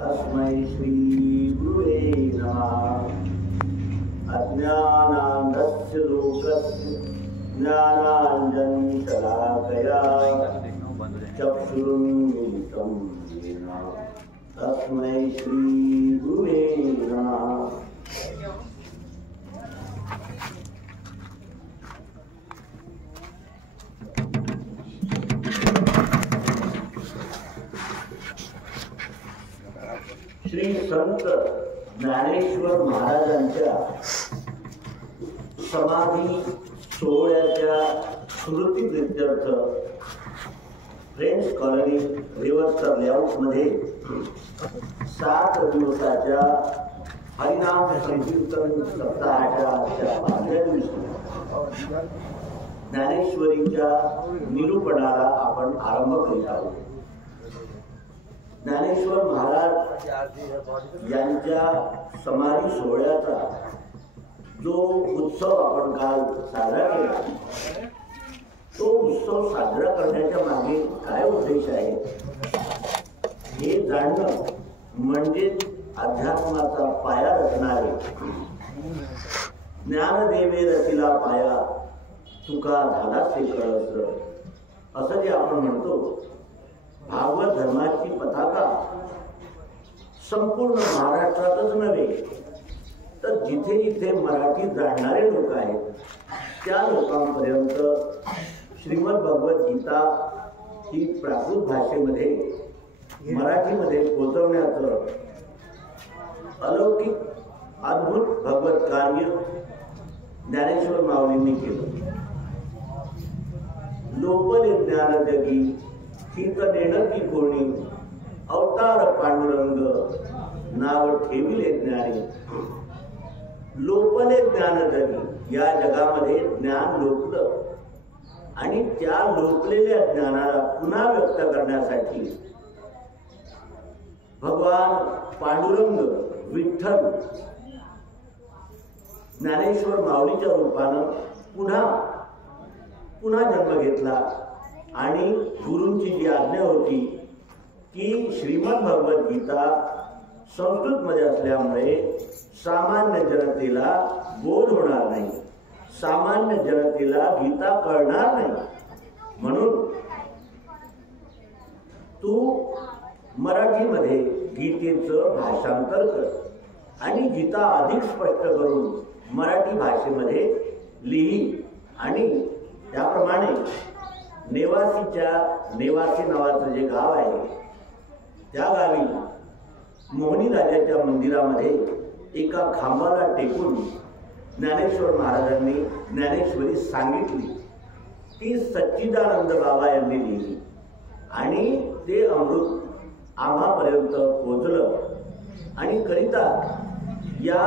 तस्मै श्री गुरुवे नमः। अज्ञानान्धस्य लोकस्य ज्ञानाञ्जनशलाकया चक्षुरुन्मिलितं येन तस्मै श्री गुरुवे नमः। श्री संत ज्ञानेश्वर महाराजांच्या समाधी सोहळ्याच्या स्मृतीप्रित्यर्थ फ्रेंच कॉलनी रिव्हर्सर लेआउट मध्ये 7 दिवसाच्या हरिनाम संकीर्तन सप्ताहाच्या 5व्या दिवशी ज्ञानेश्वरीच्या निरूपणाला आपण आरंभ करीत आहोत। ज्ञानेश्वर महाराज यांच्या समाधी सोहळ्याचा जो उत्सव आपण काल साजरा केला, तो उत्सव साजरा करण्याच्या मागे काय उद्देश आहे हे जाणणं म्हणजे अध्यात्माचा पाया रचणारे ज्ञानदेवे रचिला पाया तुका झाला से कळस असं जे आपण म्हणतो। भागवत धर्माची पताका संपूर्ण महाराष्ट्रातच नव्हे तर जिथे जिथे मराठी जाणणारे लोक आहेत त्या लोकांपर्यंत श्रीमद भगवत गीता ही प्राकृत भाषेमध्ये मराठीमध्ये पोहोचवण्याचं अलौकिक अद्भुत भगवत कार्य ज्ञानेश्वर माऊलींनी केलं। लोपले ज्ञान जगी शीत नेणकी कोणी अवतार पांडुरंग नाव ठेविले ज्ञानी। लोपले ज्ञान जगी, या जगामध्ये ज्ञान लोकलं आणि त्या लोकलेल्या ज्ञानाला पुन्हा व्यक्त करण्यासाठी भगवान पांडुरंग विठ्ठल ज्ञानेश्वर माऊलीच्या रूपानं पुन्हा जन्म घेतला आणि गुरूंची जी आज्ञा होती की श्रीमद भगवत गीता संस्कृत मध्ये असल्यामुळे सामान्य जनतेला बोध होणार नाही, सामान्य जनतेला गीता कळणार नाही, म्हणून तू मराठीमध्ये गीतेचं भाषांतर कर आणि गीता अधिक स्पष्ट करून मराठी भाषेमध्ये लिही। आणि त्याप्रमाणे नेवासी नावाचं जे गाव आहे त्या गावी मोहनी राजाच्या मंदिरामध्ये एका खांबाला टेकून ज्ञानेश्वर महाराजांनी ज्ञानेश्वरी सांगितली। ती सच्चिदानंद बाबा यांनी लिहिली आणि ते अमृत आम्हापर्यंत पोहोचलं। आणि करिता या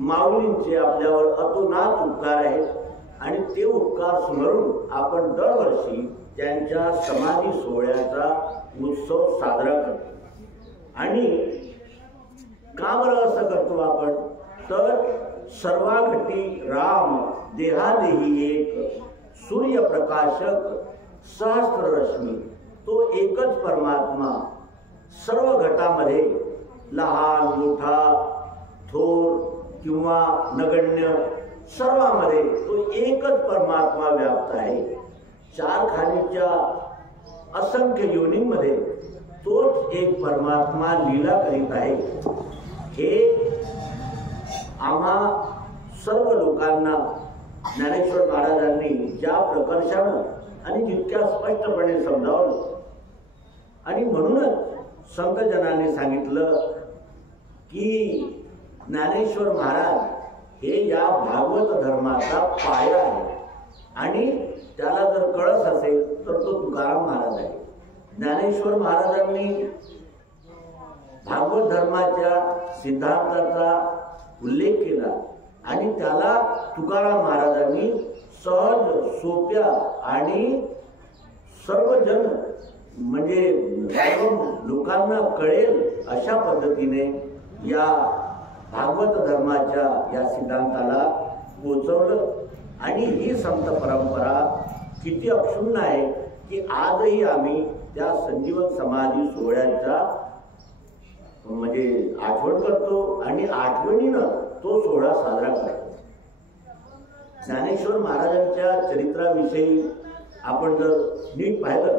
माऊलींचे आपल्यावर अतोनात उपकार आहेत आणि ते उपकार स्मरून आपण दरवर्षी त्यांच्या समाधी सोहळ्याचा उत्सव साजरा करतो। आणि का बरं असं करतो आपण तर सर्वाघटी राम देहादेही एक सूर्यप्रकाशक सहस्त्ररश्मी, तो एकच परमात्मा सर्व घटामध्ये लहान मोठा थोर किंवा नगण्य सर्वांमध्ये तो एकच परमात्मा व्याप्त आहे। 4 खाणीच्या असंख्य योनींमध्ये तोच एक परमात्मा लीला करीत आहे। हे आम्हा सर्व लोकांना ज्ञानेश्वर महाराजांनी ज्या प्रकर्षानं आणि जितक्या स्पष्टपणे समजावलं आणि म्हणूनच संतजनांनी सांगितलं की ज्ञानेश्वर महाराज हे या भागवत धर्माचा पाया आहे आणि त्याला जर कळस असेल तर तो तुकाराम महाराज आहे। ज्ञानेश्वर महाराजांनी भागवत धर्माच्या सिद्धांताचा उल्लेख केला आणि त्याला तुकाराम महाराजांनी सहज सोप्या आणि सर्वजन म्हणजे लोकांना कळेल अशा पद्धतीने या भागवत धर्माच्या या सिद्धांताला पोचवलं। आणि ही संत परंपरा किती अक्षुण्ण आहे की आजही आम्ही त्या संजीवन समाधी सोहळ्याचा म्हणजे आठवण करतो आणि आठवणीनं तो सोहळा साजरा करतो. ज्ञानेश्वर महाराजांच्या चरित्राविषयी आपण जर नीट पाहिलं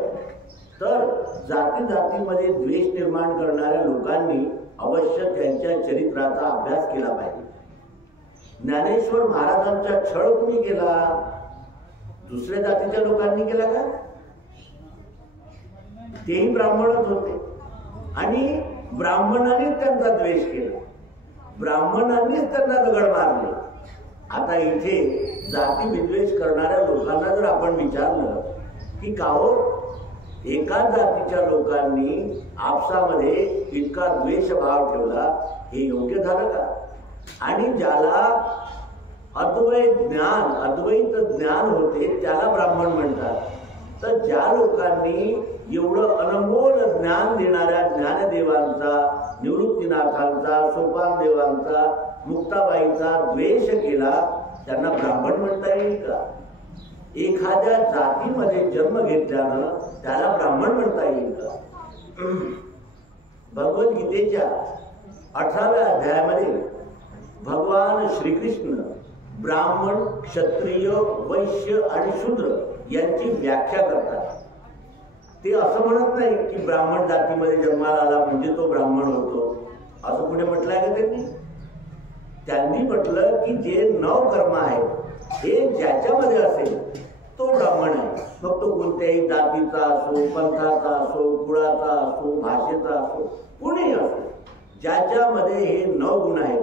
तर जाती जातीमध्ये द्वेष निर्माण करणाऱ्या लोकांनी अवश्य त्यांच्या चरित्राचा अभ्यास केला पाहिजे. ज्ञानेश्वर महाराजांचा छळ कुणी केला? दुसऱ्या जातीच्या लोकांनी केला का? तेही ब्राह्मणच होते आणि ब्राह्मणांनीच त्यांचा द्वेष केला, ब्राह्मणांनीच त्यांना दगड मारले. आता इथे जाती विद्वेष करणाऱ्या लोकांना जर आपण विचारलं की का हो एका जातीच्या लोकांनी आपसामध्ये इतका द्वेषभाव ठेवला, हे योग्य झालं का? आणि ज्याला अद्वैत ज्ञान होते त्याला ब्राह्मण म्हणतात. तर ज्या लोकांनी एवढं अनमोल ज्ञान देणाऱ्या ज्ञानदेवांचा, निवृत्तीनाथांचा, सोपानदेवांचा, मुक्ताबाईचा द्वेष केला, त्यांना ब्राह्मण म्हणता येईल का? एखाद्या जातीमध्ये जन्म घेतल्यानं त्याला ब्राह्मण म्हणता येईल का? भगवद्गीतेच्या 18व्या अध्यायामध्ये भगवान श्रीकृष्ण ब्राह्मण, क्षत्रिय, वैश्य आणि शूद्र यांची व्याख्या करतात. ते असं म्हणत नाही की ब्राह्मण जातीमध्ये जन्माला आला म्हणजे तो ब्राह्मण होतो, असं पुढे म्हटलंय का त्यांनी? त्यांनी म्हटलं की जे 9 कर्म आहेत हे ज्याच्यामध्ये असेल तो ब्राह्मण आहे. मग तो कोणत्याही जातीचा असो, पंथाचा असो, कुळाचा असो, भाषेचा असो, कुणीही असो, ज्याच्यामध्ये हे 9 गुण आहेत,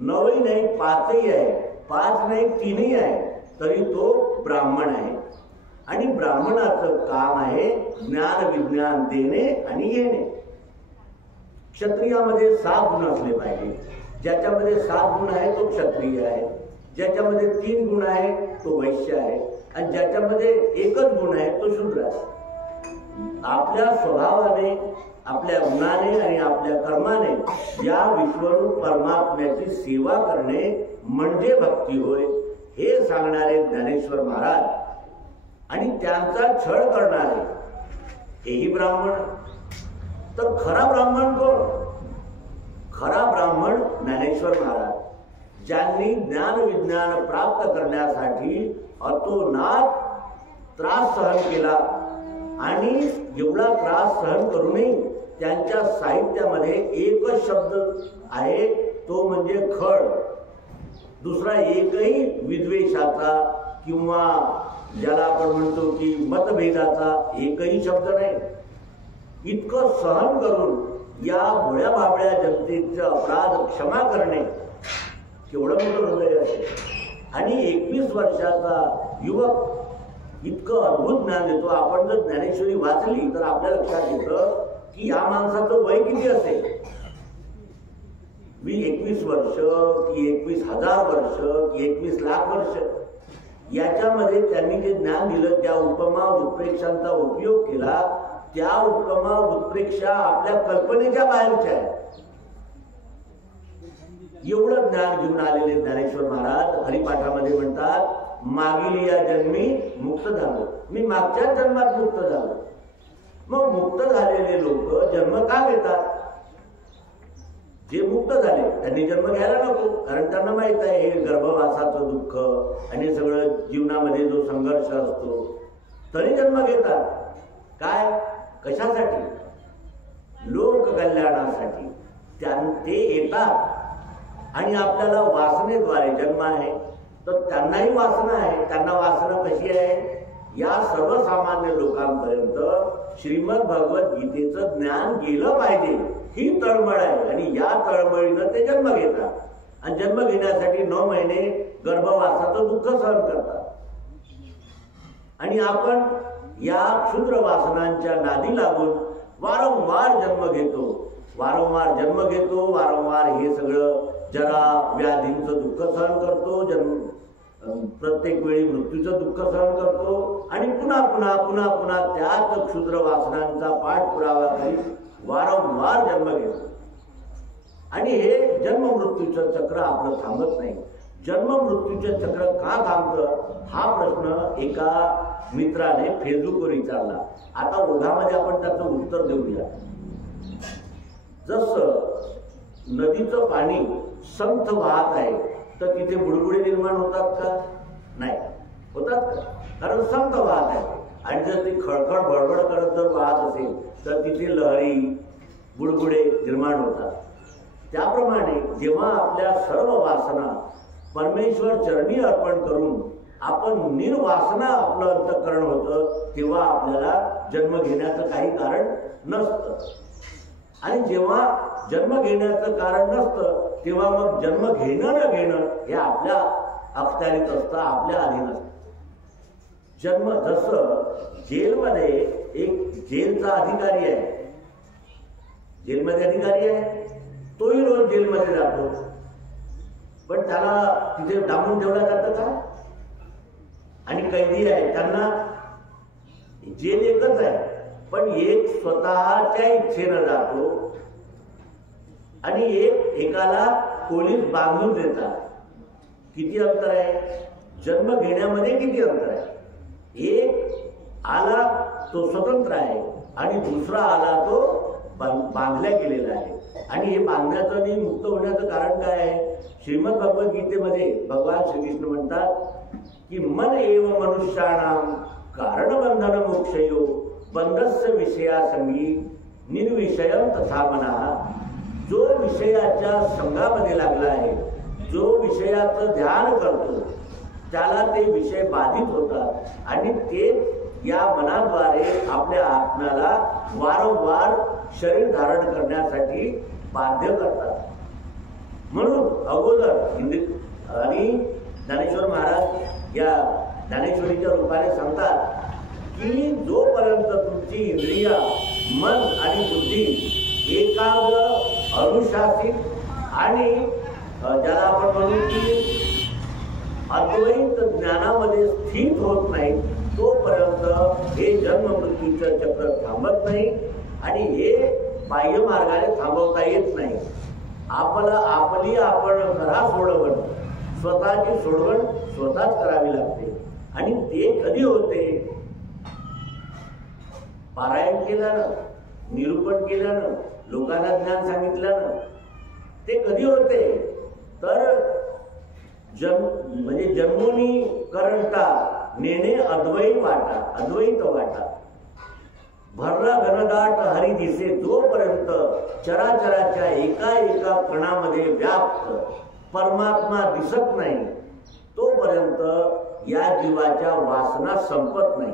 9ही नाही 5ही आहे, 5 नाही 3ही आहे, तरी तो ब्राह्मण आहे. आणि ब्राह्मणाचं काम आहे ज्ञान विज्ञान देणे आणि घेणे. क्षत्रियामध्ये 7 गुण असले पाहिजे. ज्याच्यामध्ये 7 गुण आहे तो क्षत्रिय आहे, ज्याच्यामध्ये 3 गुण आहे तो वैश्य आहे, आणि ज्याच्यामध्ये एकच गुण आहे तो शूद्र आहे. आपल्या स्वभावाने, आपल्या गुणाने आणि आपल्या कर्माने या विश्वरूप परमात्म्याची सेवा करणे म्हणजे भक्ती होय, हे सांगणारे ज्ञानेश्वर महाराज. आणि त्यांचा छळ करणारे हेही ब्राह्मण. तर खरा ब्राह्मण कोण? खरा ब्राह्मण ज्ञानेश्वर महाराज, ज्यांनी ज्ञान विज्ञान प्राप्त करण्यासाठी अतोनात त्रास सहन केला. आणि एवढा त्रास सहन करूनही त्यांच्या साहित्यामध्ये एकच शब्द आहे, तो म्हणजे खड. दुसरा एकही विद्वेषाचा किंवा ज्याला आपण म्हणतो की मतभेदाचा एकही शब्द नाही. इतकं सहन करून या भोळ्या बाबळ्या जनतेचे अपराध क्षमा करणे केवढं मोठं हृदय असेल. आणि 21 वर्षाचा युवक इतकं अद्भुत ज्ञान देतो. आपण जर ज्ञानेश्वरी वाचली तर आपल्या लक्षात येतं की या माणसाचं वय किती असेल. 21 वर्ष की 21,000 वर्ष की 21 लाख वर्ष, याच्यामध्ये त्यांनी जे ज्ञान दिलं, त्या उपमा उत्प्रेक्षांचा उपयोग केला. त्या उपमा उत्प्रेक्षा आपल्या कल्पनेच्या बाहेरच्या आहेत. एवढं ज्ञान घेऊन आलेले ज्ञानेश्वर महाराज हरिपाठामध्ये म्हणतात, मागील या जन्मी मुक्त झालो, मी मागच्या जन्मात मुक्त झालो. मग मुक्त झालेले लोक जन्म का घेतात? जे मुक्त झाले त्यांनी जन्म घ्यायला नको, कारण त्यांना माहित आहे हे गर्भवासाचं दुःख आणि सगळं जीवनामध्ये जो संघर्ष असतो, तरी जन्म घेतात. काय? कशासाठी? लोककल्याणासाठी. ते येतात आणि आपल्याला वासनेद्वारे जन्म आहे, तर त्यांनाही वासना आहे. त्यांना वासना कशी आहे? या सर्वसामान्य लोकांपर्यंत श्रीमद भगवद्गीतेचं ज्ञान गेलं पाहिजे, ही तळमळ आहे. आणि या तळमळीनं ते जन्म घेतात. आणि जन्म घेण्यासाठी 9 महिने गर्भवासाचं दुःख सहन करतात. आणि आपण या क्षुद्र वासनांच्या नादी लागून वारंवार जन्म घेतो, वारंवार हे सगळं जरा व्याधींचं दुःख सहन करतो, प्रत्येक वेळी मृत्यूचं दुःख सहन करतो. आणि पुन्हा त्याच क्षुद्र वासनांचा पाठपुरावा करीत वारंवार जन्म घेतो. आणि हे जन्म मृत्यूचं चक्र आपलं थांबत नाही. जन्म मृत्यूचं चक्र का थांबतं, हा प्रश्न एका मित्राने फेसबुकवर विचारला. आता ओघामध्ये आपण त्याचं उत्तर देऊया. जसं नदीचं पाणी संथ वाहत आहे तर तिथे बुडबुडे निर्माण होतात का? नाही होतात का? कारण संथ वाहत आहे. आणि जर ती खळखळ बडबड करत जर वाहत असेल तर तिथे लहरी बुडबुडे निर्माण होतात. त्याप्रमाणे जेव्हा आपल्या सर्व वासना परमेश्वर चरणी अर्पण करून आपण निर्वासना आपलं अंतःकरण होतं तेव्हा आपल्याला जन्म घेण्याचं काही कारण नसतं. आणि जेव्हा जन्म घेण्याचं कारण नसतं तेव्हा मग जन्म घेणं न घेणं हे आपल्या अखत्यारीत असतं, आपल्या अधीन असतं. जन्म जसं जेलमध्ये एक जेलचा अधिकारी आहे, जेलमध्ये अधिकारी आहे, तोही रोज जेलमध्ये जातो, पण त्याला तिथे डांबून ठेवलं जातं का? आणि कैदी आहे त्यांना जेल एकच आहे, पण एक स्वतःच्या इच्छेनं जातो आणि एकाला पोलीस बांधून देतात. किती अंतर आहे? जन्म घेण्यामध्ये किती अंतर आहे? एक आला तो स्वतंत्र आहे आणि दुसरा आला तो बांधल्या गेलेला आहे. आणि हे बांधण्याचं आणि मुक्त होण्याचं कारण काय आहे? श्रीमद भगवद्गीतेमध्ये भगवान श्रीकृष्ण म्हणतात की मन एव मनुष्याणाम कारणबंधन मोक्षयो बंधस्य विषयासंगी निर्विषयम तथा मनाः. जो विषयाच्या संघामध्ये लागला आहे, जो विषयाचं ध्यान करतो त्याला ते विषय बाधित होतात आणि ते या मनाद्वारे आपल्या आत्म्याला वारंवार शरीर धारण करण्यासाठी बाध्य करतात. म्हणून अगोदर आणि ज्ञानेश्वर महाराज या ज्ञानेश्वरीच्या रूपाने सांगतात की जोपर्यंत तुमची इंद्रिय मन आणि बुद्धी एकाग्र अनुशासित आणि ज्याला आपण म्हणू की अद्वैत ज्ञानामध्ये स्थित होत नाही तोपर्यंत हे जन्म मृत्यूचं चक्र थांबत नाही आणि हे बाह्य मार्गाने थांबवता येत नाही. आपली आपण करा सोडवण, स्वतःची सोडवण स्वतःच करावी लागते. आणि ते कधी होते? पारायण केल्यानं, निरूपण केल्यानं, लोकांना ज्ञान सांगितल्यानं. ते कधी होते? तर म्हणजे जन्मोनी करंटा नेणे अद्वैत वाटा भरला घनदाट हरी दिसे. जोपर्यंत चराचराच्या एका कणामध्ये व्याप्त परमात्मा दिसत नाही तोपर्यंत या जीवाच्या वासना संपत नाही.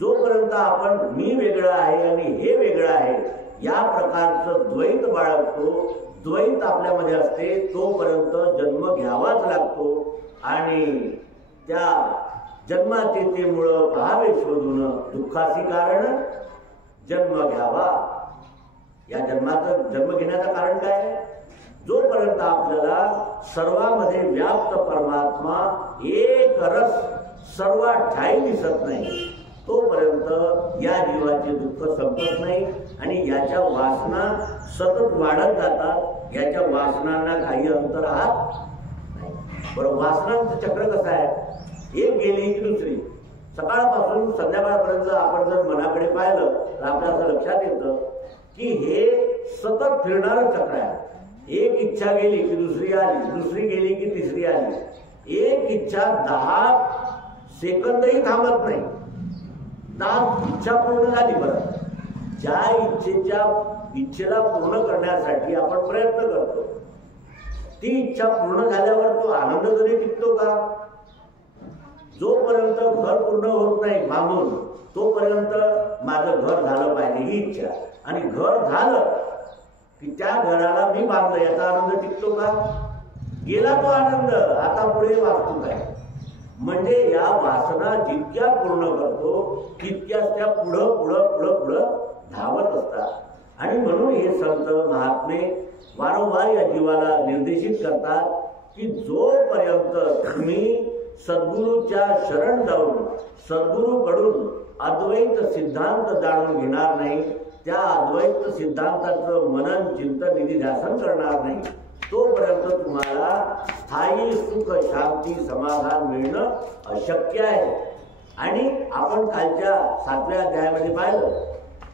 जोपर्यंत आपण मी वेगळा आहे आणि हे वेगळं आहे या प्रकारचं द्वैत बाळगतो, द्वैत आपल्यामध्ये असते, तोपर्यंत जन्म घ्यावाच लागतो. आणि त्या जन्मातीतेमुळं पहावे शोधून दुःखाची कारण जन्म घ्यावा. या जन्म घेण्याचं कारण काय? जोपर्यंत आपल्याला सर्वांमध्ये व्याप्त परमात्मा एक रस सर्व ठाई दिसत नाही तोपर्यंत या जीवाचे दुःख संपत नाही आणि याच्या वासना सतत वाढत जातात. याच्या वासनांना काही अंत राहत नाही. बरं, वासनांचं चक्र कसं आहे? एक गेली की दुसरी. सकाळपासून संध्याकाळपर्यंत आपण जर मनाकडे पाहिलं तर आपल्याला असं लक्षात येतं की हे सतत फिरणारं चक्र आहे. एक इच्छा गेली की दुसरी आली, दुसरी गेली की तिसरी आली. एक इच्छा 10 सेकंदही थांबत नाही. 10 इच्छा पूर्ण झाली. बरं, ज्या इच्छेला पूर्ण करण्यासाठी आपण प्रयत्न करतो ती इच्छा पूर्ण झाल्यावर तो आनंद कधी टिकतो का? जोपर्यंत घर पूर्ण होत नाही बांधून तोपर्यंत माझं घर झालं पाहिजे ही इच्छा. आणि घर झालं की त्या घराला मी बांधलं याचा आनंद टिकतो का? गेला तो आनंद. आता पुढे वास्तू काय? म्हणजे या वासना जितक्या पूर्ण करतो तितक्याच त्या पुढं धावत असतात. आणि म्हणून हे संत महात्मे वारंवार या जीवाला निर्देशित करतात की जोपर्यंत तुम्ही सद्गुरूच्या शरण जाऊन सद्गुरूकडून अद्वैत सिद्धांत जाणून घेणार नाही, त्या अद्वैत सिद्धांताचं मनन चिंतन निधिध्यासन करणार नाही तोपर्यंत तुम्हाला स्थायी सुख शांती समाधान मिळणं अशक्य आहे. आणि आपण कालच्या 7व्या अध्यायामध्ये पाहिलं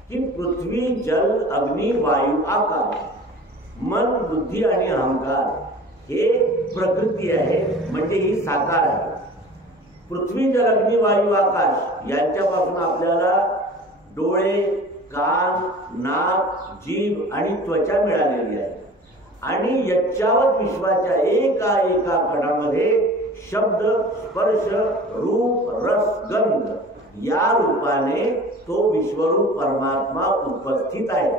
की पृथ्वी जल अग्नी वायू आकाश मन, बुद्धी आणि अहंकार हे प्रकृती आहे, म्हणजे ही साकार आहे. पृथ्वी, जल, अग्नी, वायू, आकाश यांच्यापासून आपल्याला डोळे, कान, नाक, जीभ आणि त्वचा मिळालेली आहे. आणि याच्यावर विश्वाच्या एका एका कणामध्ये शब्द, स्पर्श, रूप, रस, गंध या रूपाने तो विश्वरूप परमात्मा उपस्थित आहे.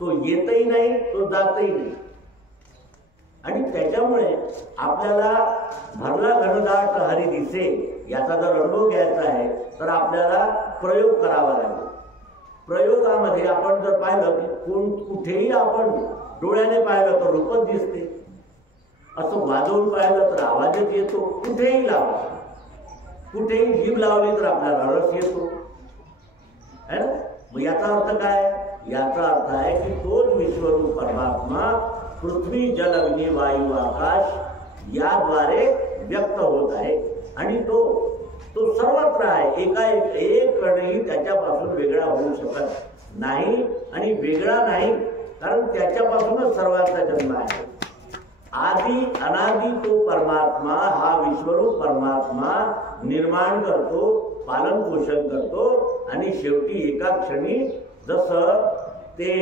तो येतही नाही, तो जातही नाही. आणि त्याच्यामुळे आपल्याला भरला घनदाट हरी दिसे याचा जर अनुभव घ्यायचा आहे तर आपल्याला प्रयोग करावा लागेल. प्रयोगामध्ये आपण जर पाहिलं की कुठेही आपण डोळ्याने पाहिलं तर रूपच दिसते, असं वाजवून पाहिलं तर आवाजच येतो, कुठेही लावा, कुठेही जीभ लावली तर आपल्याला रस येतो, है ना. मग याचा अर्थ काय? याचा अर्थ आहे की तोच विश्वरूप परमात्मा पृथ्वी, जल, अग्नी, वायू, आकाश याद्वारे व्यक्त होत आहे. आणि तो सर्वत्र आहे. एक कणही त्याच्यापासून वेगळा होऊ शकत नाही. आणि वेगळा नाही कारण त्याच्यापासूनच सर्वांचा जन्म आहे. आदि अनादि तो परमात्मा, हा विश्वरूप परमात्मा निर्माण करतो, पालन पोषण करतो आणि शेवटी एका क्षणी जसं ते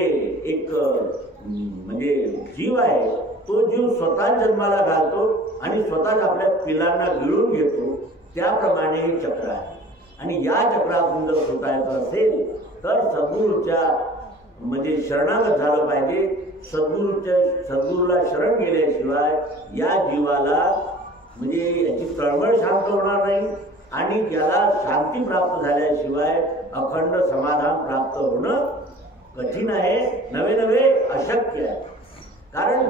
एक म्हणजे जीव आहे, तो जीव स्वतः जन्माला घालतो आणि स्वतःच आपल्या पिलांना गिळून घेतो, त्याप्रमाणे हे चक्र आहे. आणि या चक्रातून जर सुटायचं असेल तर सद्गुरूच्या म्हणजे शरणागत झालं पाहिजे. सद्गुरूला शरण गेल्याशिवाय या जीवाला म्हणजे याची तळमळ शांत होणार नाही आणि त्याला शांती प्राप्त झाल्याशिवाय अखंड समाधान प्राप्त होणं कठीण आहे, नवे अशक्य आहे. कारण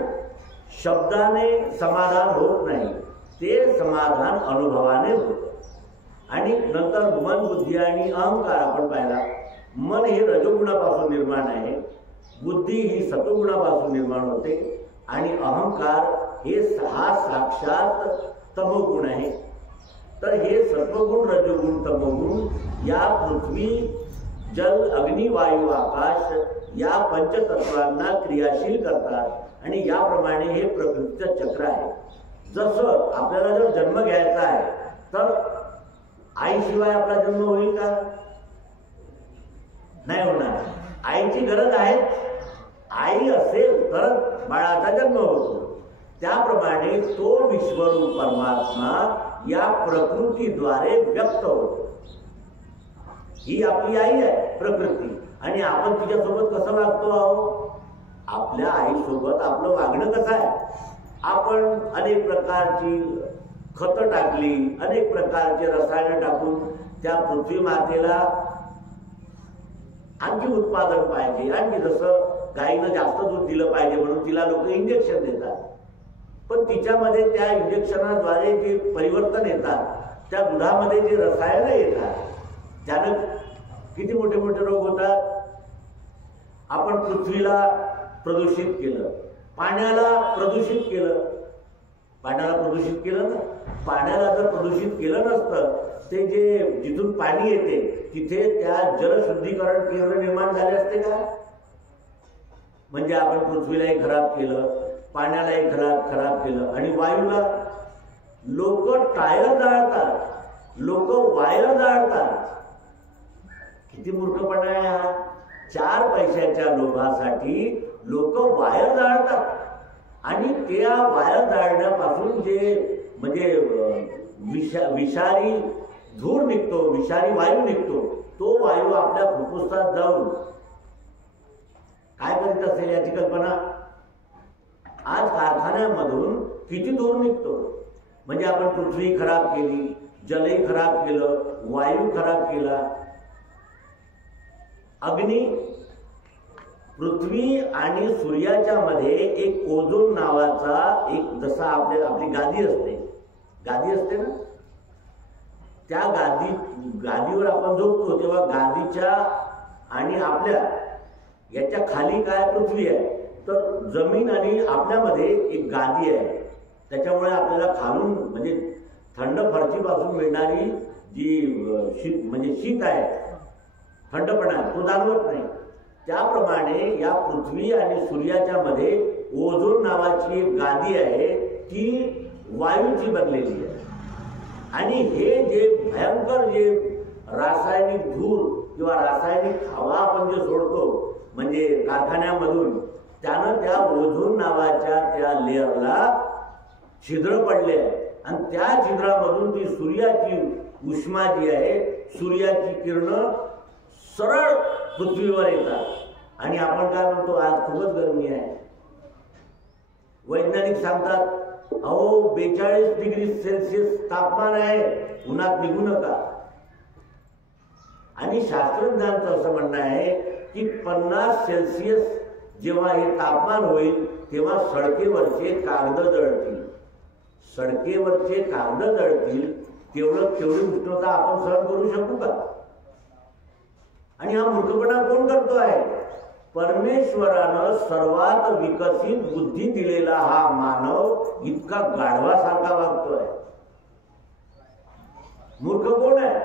शब्दाने समाधान होत नाही, ते समाधान अनुभवाने होतं. आणि नंतर मन, बुद्धी आणि अहंकार आपण पाहिला. मन हे रजोगुणापासून निर्माण आहे, बुद्धी ही सत्वगुणापासून निर्माण होते आणि अहंकार हा साक्षात तमोगुण आहे. तर हे सत्वगुण, रजोगुण, तमोगुण या पृथ्वी, जल, अग्नी, वायू, आकाश या पंचतत्वांना क्रियाशील करतात आणि याप्रमाणे हे प्रकृतीचं चक्र आहे. जसं आपल्याला जर जन्म घ्यायचा आहे तर आईशिवाय आपला जन्म होईल का? नाही होणार. आईची गरज आहे. आई असेल तर बाळाचा जन्म होतो. त्याप्रमाणे तो विश्वरूप परमात्मा या प्रकृतीद्वारे व्यक्त होतो. ही आपली आई आहे प्रकृती, आणि आपण तिच्यासोबत कसं वागतो आहोत? आपल्या आईसोबत आपलं वागणं कसं आहे? आपण अनेक प्रकारची खतं टाकली, अनेक प्रकारचे रसायनं टाकून त्या पृथ्वी मातेला आणखी उत्पादन पाहिजे, आणखी जसं गाईनं जास्त दूध दिलं पाहिजे म्हणून तिला लोक इंजेक्शन देतात. पण तिच्यामध्ये त्या इंजेक्शनाद्वारे जे परिवर्तन येतात, त्या दुधामध्ये जे रसायनं येतात, त्यानं किती मोठे मोठे रोग होतात. आपण पृथ्वीला प्रदूषित केलं, पाण्याला प्रदूषित केलं. पाण्याला प्रदूषित केलं ना. पाण्याला जर प्रदूषित केलं नसतं, ते जे जिथून पाणी येते तिथे त्या जलशुद्धीकरण केंद्र निर्माण झाले असते का? म्हणजे आपण पृथ्वीलाही खराब केलं, पाण्यालाही खराब केलं. आणि वायूला लोक टायर जाळतात, लोक वायर जाळतात. किती मूर्खपणा आहे हा. 4 पैशाच्या लोभासाठी लोक वायर जाळतात आणि त्या वायर जाळण्यापासून जे म्हणजे विषारी धूर निघतो, विषारी वायू निघतो, तो वायू आपल्या फुफ्फुसात जाऊन काय करीत असेल याची कल्पना? आज कारखान्यामधून किती धूर निघतो. म्हणजे आपण पृथ्वी खराब केली, जलही खराब केलं, वायू खराब केला. अग्नी, पृथ्वी आणि सूर्याच्या मध्ये एक ओझोन नावाचा एक, जसा आपली गादी असते ना, त्या गादीवर आपण झोपतो तेव्हा गादीच्या आणि आपल्या याच्या खाली काय पृथ्वी आहे. तर जमीन आणि आपल्यामध्ये एक गादी आहे. त्याच्यामुळे आपल्याला खालून म्हणजे थंड फरशीपासून मिळणारी जी म्हणजे शीत आहे, थंडपणा तो जाणवत नाही. त्याप्रमाणे या पृथ्वी आणि सूर्याच्या मध्ये ओझोन नावाची एक गादी आहे ती वायूची बनलेली आहे आणि हे जे भयंकर जे रासायनिक धूर किंवा रासायनिक हवा आपण जे सोडतो म्हणजे कारखान्यामधून त्यानं त्या ओझोन नावाच्या त्या लेअरला छिद्र पडले आहे आणि त्या छिद्रामधून ती सूर्याची उष्मा जी आहे सूर्याची किरण सरळ पृथ्वीवर येतात आणि आपण काय म्हणतो आज खूपच गरमी आहे. वैज्ञानिक सांगतात अहो 42 डिग्री सेल्सिअस तापमान आहे, उन्हात निघू नका. आणि शास्त्रज्ञांचं असं म्हणणं आहे की 50 सेल्सिअस जेव्हा हे तापमान होईल तेव्हा सडकेवरचे कागद जळतील. सडकेवरचे कागद जळतील तेवढी उष्णता आपण सहन करू शकू का? आणि हा मूर्खपणा कोण करतो आहे? परमेश्वरानं सर्वात विकसित बुद्धी दिलेला हा मानव इतका गाढवासारखा वागतोय. मूर्ख कोण आहे?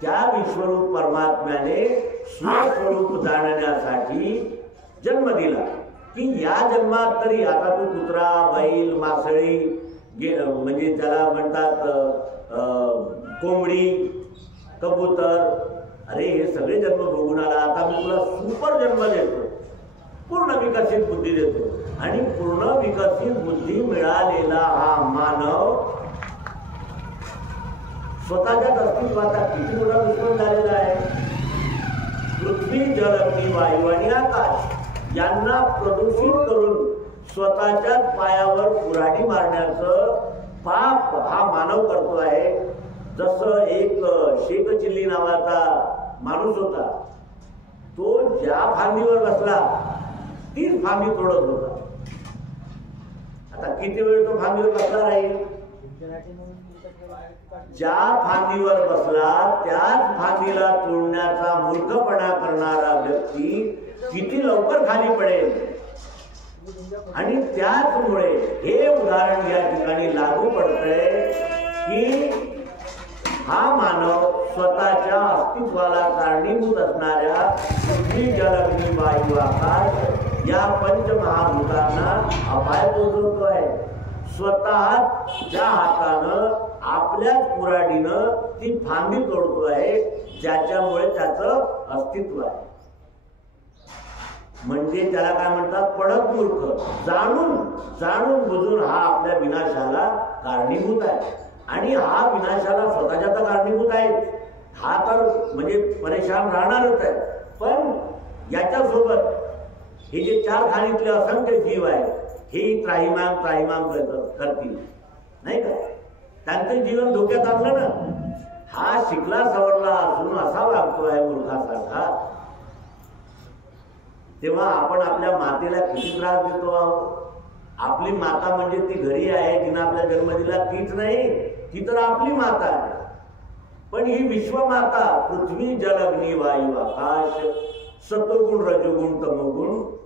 त्या विश्वरूप परमात्म्याने स्वस्वरूप जाणण्यासाठी जन्म दिला की या जन्मात तरी आता तू कुत्रा बैल मासळी म्हणजे त्याला म्हणतात कोंबडी कबूतर अरे हे सगळे जन्म बघून आला. आता मी तुला सुपर जन्म देतो, पूर्ण विकसित बुद्धी देतो. आणि पूर्ण विकसित बुद्धी मिळालेला हा मानव स्वतःच्याच अस्तित्वाचा किती मोठा दुश्मन झालेला आहे. पृथ्वी जल अग्नी वायू आणि आकाश यांना प्रदूषित करून स्वतःच्याच पायावर कुऱ्हाडी मारण्याचं पाप हा मानव करतो आहे. जसं एक शेख चिल्ली नावाचा माणूस होता, तो ज्या फांदीवर बसला तीच फांदी तोडत होता. आता किती वेळ तो फांदीवर बसला राहील? ज्या फांदीवर बसला त्याच फांदीला तोडण्याचा मूर्खपणा करणारा व्यक्ती किती लवकर खाली पडेल. आणि त्याचमुळे हे उदाहरण या ठिकाणी लागू पडतंय की हा मानव स्वतःच्या अस्तित्वाला कारणीभूत असणाऱ्या पृथ्वी जल अग्नी वायू आकाश या पंचमहाभूतांना अपाय पोचवतो आहे. स्वतःच्या हातानं आपल्याच कुऱ्हाडीनं ती फांदी तोडतो आहे ज्याच्यामुळे त्याचं अस्तित्व आहे. म्हणजे त्याला काय म्हणतात? पडत मूर्ख. जाणून बुजून हा आपल्या विनाशाला कारणीभूत आहे. आणि हा विनाशाला स्वतःच्या तर कारणीभूत आहे, हा तर म्हणजे परेशान राहणारच आहे. पण याच्यासोबत हे जे चार खाणीतले असंख्य जीव आहेत हे त्राहिमाम करतील नाही का? त्यांचं जीवन धोक्यात आणलं ना. हा शिकला सवरला असून असा वागतो आहे मूर्खासारखा, तेव्हा आपण आपल्या मातेला किती त्रास देतो आहोत. आपली माता म्हणजे ती घरी आहे जिनं आपल्या जन्म दिला तीच नाही, ती तर आपली माता आहे. पण ही विश्वमाता पृथ्वी जल अग्नी वायू आकाश सत्वगुण रजोगुण तमोगुण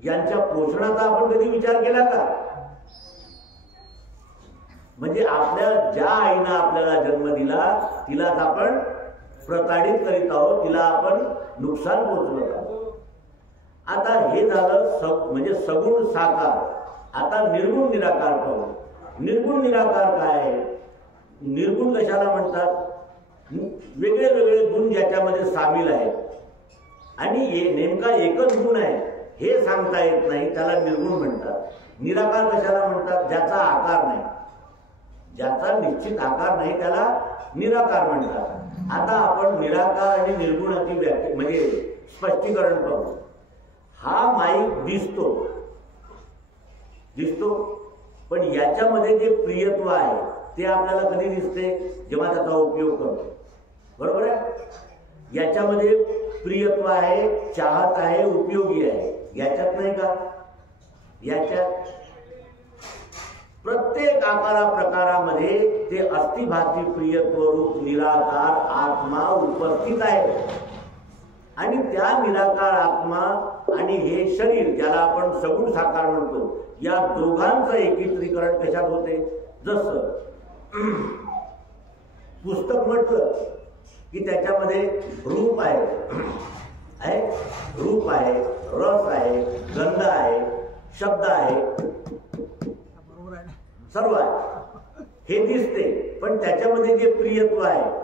यांच्या पोषणाचा आपण कधी विचार केला का? म्हणजे आपल्या ज्या आईनं आपल्याला जन्म दिला तिलाच आपण प्रताडित करीत आहोत, तिला आपण नुकसान पोहोचवत आहोत. आता हे झालं म्हणजे सगुण साकार. आता निर्गुण निराकार पाहू. निर्गुण निराकार काय आहे? निर्गुण कशाला म्हणतात? वेगळे वेगळे गुण ज्याच्यामध्ये सामील आहेत आणि नेमका एकच गुण आहे हे सांगता येत नाही त्याला निर्गुण म्हणतात. निराकार कशाला म्हणतात? ज्याचा आकार नाही, ज्याचा निश्चित आकार नाही त्याला निराकार म्हणतात. आता आपण निराकार आणि निर्गुणाची व्याख्या म्हणजे स्पष्टीकरण पाहू. हा माईक दिसतो पण याच्यामध्ये जे प्रियत्व आहे ते आपल्याला कधी दिसते? जेव्हा त्याचा उपयोग करतो, बरोबर आहे? याच्यामध्ये प्रियत्व आहे, चाहत आहे, उपयोगी आहे. याच्यात नाही का? याच्यात प्रत्येक आकारा प्रकारामध्ये ते अस्तिभाती प्रियत्व रूप निराकार आत्मा उपस्थित आहे. आणि त्या निराकार आत्मा आणि हे शरीर ज्याला आपण सगुण साकार म्हणतो या दोघांचं एकत्रीकरण कशात होते? जसं पुस्तक म्हटलं की त्याच्यामध्ये रूप आहे, रूप आहे, रस आहे, गंध आहे, शब्द आहे, सर्व आहे हे दिसते, पण त्याच्यामध्ये जे प्रियत्व आहे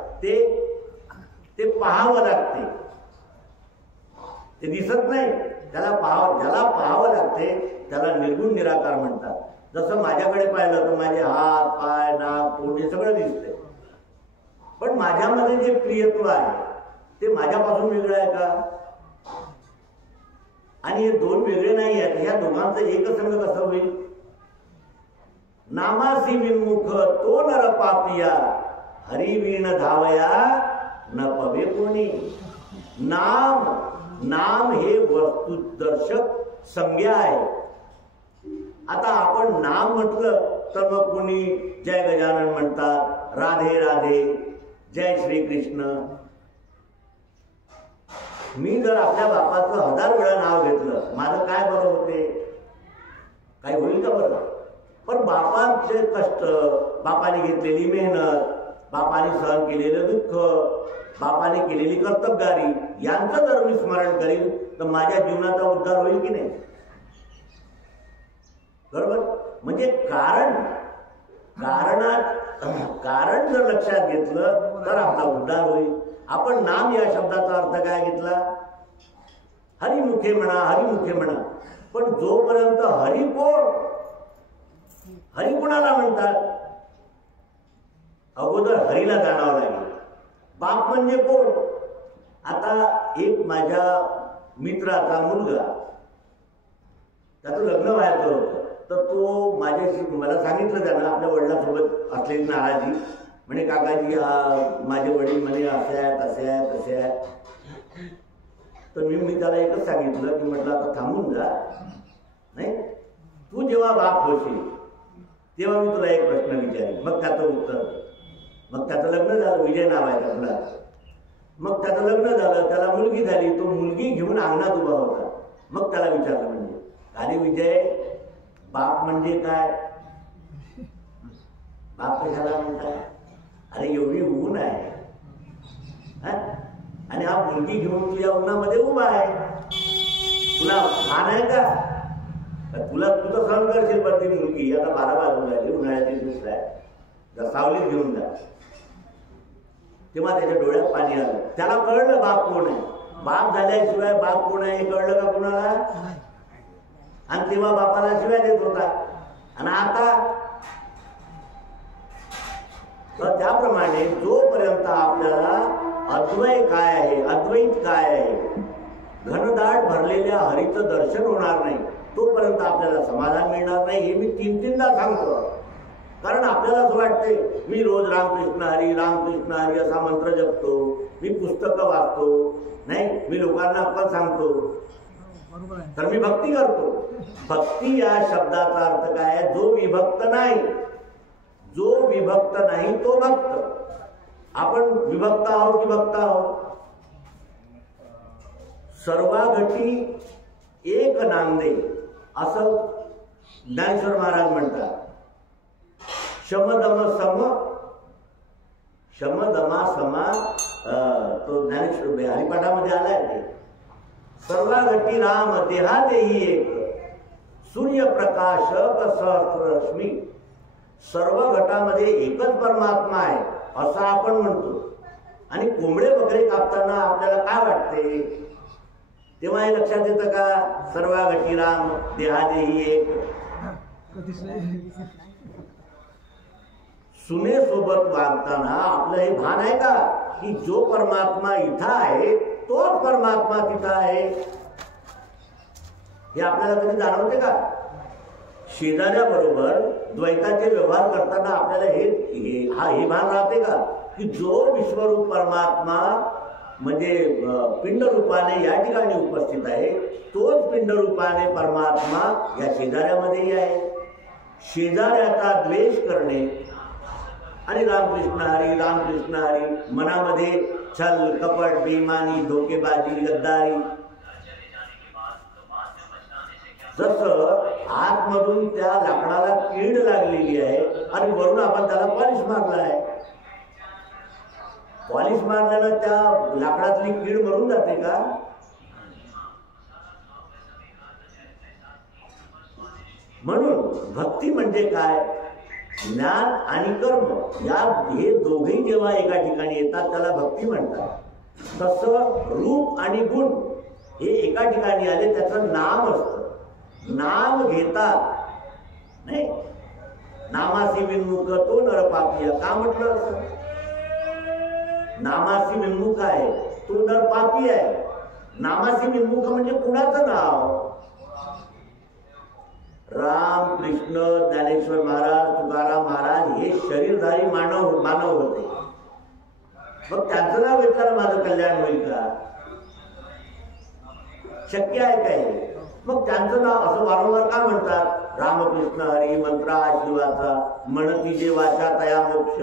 ते पाहावं लागते, ते दिसत नाही, ज्याला पाहावं लागते त्याला निर्गुण निराकार म्हणतात. जसं माझ्याकडे पाहिलं तर माझे हात, पाय, नाक, तोंड हे सगळं दिसतंय, पण माझ्यामध्ये जे प्रियत्व आहे ते माझ्यापासून वेगळं आहे का? आणि हे दोन वेगळे नाही आहेत, ह्या दोघांचं एकसंग कसं होईल? नामासी विमुख तो नर पापिया, हरिवीण धावया न पवे कोणी. नाम हे वस्तुदर्शक संज्ञा आहे. आता आपण नाम म्हटलं तर मग कोणी जय गजानन म्हणतात, राधे राधे, जय श्रीकृष्ण. मी जर आपल्या बापाचं 1000 वेळा नाव घेतलं, माझं काय बरं होते? काही होईल का बरं? पण बापांचे कष्ट, बापाने घेतलेली मेहनत, बापाने सहन केलेलं दुःख, बापाने केलेली कर्तबगारी यांचं जर मी स्मरण करीन तर माझ्या जीवनाचा उद्धार होईल की नाही? बरोबर. म्हणजे कारण जर लक्षात घेतलं तर आपला उद्धार होईल. आपण नाम या शब्दाचा अर्थ काय घेतला? हरिमुखे म्हणा, हरिमुखे म्हणा. पण जोपर्यंत हरी कोण, हरी कोणाला म्हणतात? अगोदर हरीला जाणावं लागेल. बाप म्हणजे कोण? आता एक माझ्या मित्राचा मुलगा, त्याचं लग्न व्हायचं होतं, तर तो माझ्याशी मला सांगितलं त्यानं आपल्या वडिलांसोबत असलेली नाराजी, म्हणे काकाजी माझे वडील म्हणे असे आहे, तसे आहे, तसे आहे. तर मी त्याला एकच सांगितलं की म्हटलं आता थांबून जा, नाही तू जेव्हा बाप होशील तेव्हा मी तुला एक प्रश्न विचारेन, मग त्याचं उत्तर. मग त्याचं लग्न झालं, विजय नाव आहे त्याला. मग त्याचं लग्न झालं, त्याला मुलगी झाली, तो मुलगी घेऊन अंगणात उभा होता. मग त्याला विचारलं, म्हणजे अरे विजय, बाप म्हणजे काय? बाप कशाला म्हणतात? अरे एवढी ऊन आहे आणि हा मुलगी घेऊन तुझ्या उन्हामध्ये उभा आहे, तुला भान आहे का? तुला तुझं सहन करशील, पण ती मुलगी आता 12 वाजून राहिली, उन्हाळ्याची दिवस आहे, सावलीत घेऊन जा. तेव्हा त्याच्या डोळ्यात पाणी आलं. त्याला कळलं बाप कोण आहे. बाप झाल्याशिवाय बाप कोण आहे हे कळलं का कुणाला? आणि तेव्हा बापाला शिवाय देत होता. आणि आता तर त्याप्रमाणे जोपर्यंत आपल्याला अद्वैत काय आहे, अद्वैत काय आहे, घनदाट भरलेल्या हरीचं दर्शन होणार नाही, तोपर्यंत आपल्याला समाधान मिळणार नाही. हे मी 3-3दा सांगतो. कारण आपल्याला असं वाटते मी रोज रामकृष्ण हरी, रामकृष्ण हरी असा मंत्र जपतो, मी पुस्तकं वाचतो, नाही मी लोकांना अक्कल सांगतो, तर मी भक्ती करतो. भक्ती या शब्दाचा अर्थ काय आहे? जो विभक्त नाही, जो विभक्त नाही तो भक्त. आपण विभक्त आहोत की भक्त आहोत? सर्वाघटी एक नांदे असं ज्ञानेश्वर महाराज म्हणतात. शमदम सम, शमदमा समा, तो ज्ञानेश्वर हरिपाठामध्ये आलाय ते. सर्वाघटी राम देहा देही एक, सूर्यप्रकाश सहस्ररश्मी. सर्व घटामध्ये एकच परमात्मा आहे असं आपण म्हणतो. आणि कोंबडे वगैरे कापताना आपल्याला काय वाटते? तेव्हा हे लक्षात येतं का? सर्वाघटी राम देहादेही एक. सुनेसोबत वागताना आपलं हे भान आहे का की जो परमात्मा इथं आहे तोच परमात्मा तिथं आहे? हे आपल्याला कधी जाणवते का? शेजाऱ्याबरोबर द्वैताचे व्यवहार करताना आपल्याला हे भान राहते का की जो विश्वरूप परमात्मा म्हणजे पिंड रूपाने या ठिकाणी उपस्थित आहे, तोच पिंड रूपाने परमात्मा या शेजाऱ्यामध्येही आहे. शेजाऱ्याचा द्वेष करणे आणि रामकृष्ण हरी, रामकृष्ण हरी, मनामध्ये छल, कपट, बेईमानी, धोकेबाजी, गद्दारी, जसं आतमधून त्या लाकडाला कीड लागलेली आहे आणि वरून आपण त्याला पॉलिश मारला आहे. पॉलिश मारल्यानं त्या लाकडातली कीड मरून जाते का? म्हणून भक्ती म्हणजे काय? ज्ञान आणि कर्म हे दोघेही जेव्हा एका ठिकाणी येतात त्याला भक्ती म्हणतात. तसं रूप आणि गुण हे एका ठिकाणी आले त्याचं नाम असतं. नाम घेतात नाही. नामासी विन्मुख तो नर पापिया का म्हटलं असं? नामासी विन्मुख आहे तो नर पापी आहे. नामासी विन्मुख म्हणजे कुणाचं नाव? राम, कृष्ण, ज्ञानेश्वर महाराज, तुकाराम महाराज हे शरीरधारी मानव होते. मग त्यांचं नाव घेतल्यानं माझं कल्याण होईल का? शक्य आहे काय? मग त्यांचं नाव असं वारंवार का म्हणतात? रामकृष्ण हरी मंत्रा शिवाचा म्हणती जे वाचा तया मोक्ष.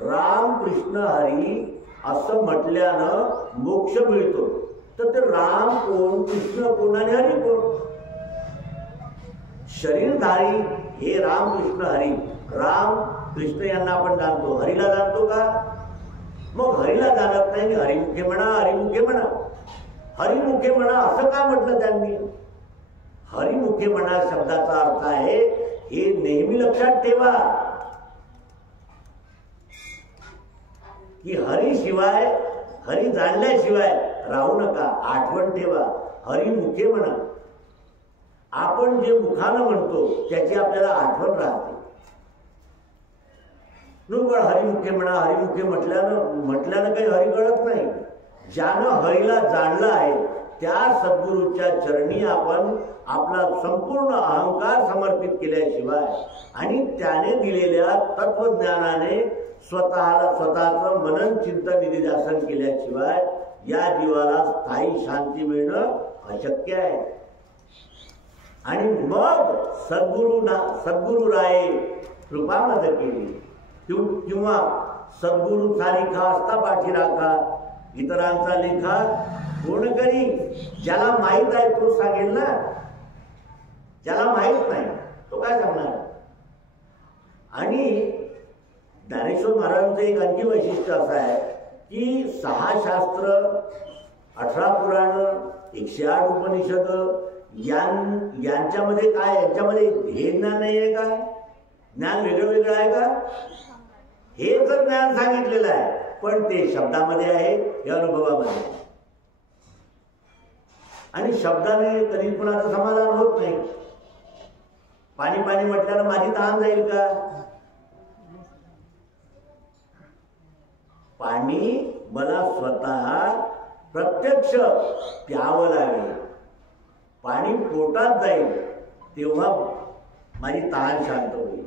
राम कृष्ण हरी असं म्हटल्यानं मोक्ष मिळतो. तर ते राम कोण, कृष्ण कोण आणि हरी कोण? शरीरधारी हे राम कृष्ण हरी. राम कृष्ण यांना आपण जाणतो, हरीला जाणतो का? मग हरीला जाणत नाही. हरिमुखे म्हणा, हरिमुखे म्हणा, हरिमुखे म्हणा असं का म्हटलं त्यांनी? हरिमुखे म्हणा शब्दाचा अर्थ आहे हे नेहमी लक्षात ठेवा की हरीशिवाय, हरी जाणल्याशिवाय राहू नका. आठवण ठेवा, हरिमुखे म्हणा. आपण जे मुखानं म्हणतो त्याची आपल्याला आठवण राहते. नुकळ हरिमुखे म्हणा, हरिमुखे म्हटल्यानं काही हरी कळत नाही. ज्यानं हरीला जाणलं आहे त्या सद्गुरूच्या चरणी आपण आपला संपूर्ण अहंकार समर्पित केल्याशिवाय आणि त्याने दिलेल्या तत्वज्ञानाने स्वतःचं मनन चिंतन निधिध्यासन केल्याशिवाय या जीवाला स्थायी शांती मिळणं अशक्य आहे. आणि मग सद्गुरु राये कृपा मदत केली किंवा सद्गुरु सारिखा असता पाठी राखा इतरांचा लेखा पूर्ण करी. ज्याला माहित आहे तो सांगेल ना, ज्याला माहित नाही तो काय सांगणार? आणि ज्ञानेश्वर महाराजांचं एक आणखी वैशिष्ट्य असं आहे की 6 शास्त्र, 18 पुराण, 108 उपनिषद यांच्यामध्ये काय, यांच्यामध्ये हे ज्ञान नाही आहे का? ज्ञान वेगळं वेगळं आहे का? हे तर ज्ञान सांगितलेलं आहे पण ते शब्दामध्ये आहे, हे अनुभवामध्ये. आणि शब्दाने कधी कुणाचं समाधान होत नाही. पाणी पाणी म्हटल्यानं माझी तहान जाईल का? पाणी मला स्वतः प्रत्यक्ष प्यावं लागेल, पाणी पोटात जाईल तेव्हा माझी तहान शांत होईल.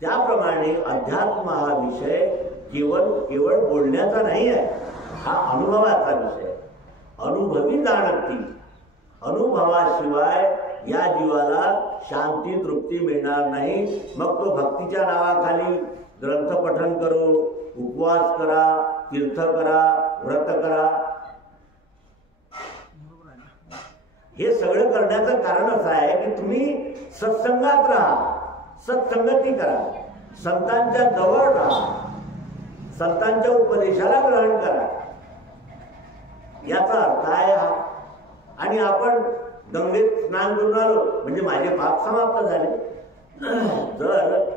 त्याप्रमाणे अध्यात्म हा विषय केवळ बोलण्याचा नाही आहे, हा अनुभवाचा विषय. अनुभवी जाणती, अनुभवाशिवाय या जीवाला शांती तृप्ती मिळणार नाही. मग तो भक्तीच्या नावाखाली ग्रंथ पठन करो, उपवास करा, तीर्थ करा, व्रत करा, हे सगळं करण्याचं कारण असं आहे की तुम्ही सत्संगात राहा, सत्संगती करा, संतांच्या जवळ राहा, संतांच्या उपदेशाला ग्रहण करा, याचा अर्थ आहे हा. आणि आपण गंगेत स्नान करून आलो म्हणजे माझे पाप समाप्त झाले. जर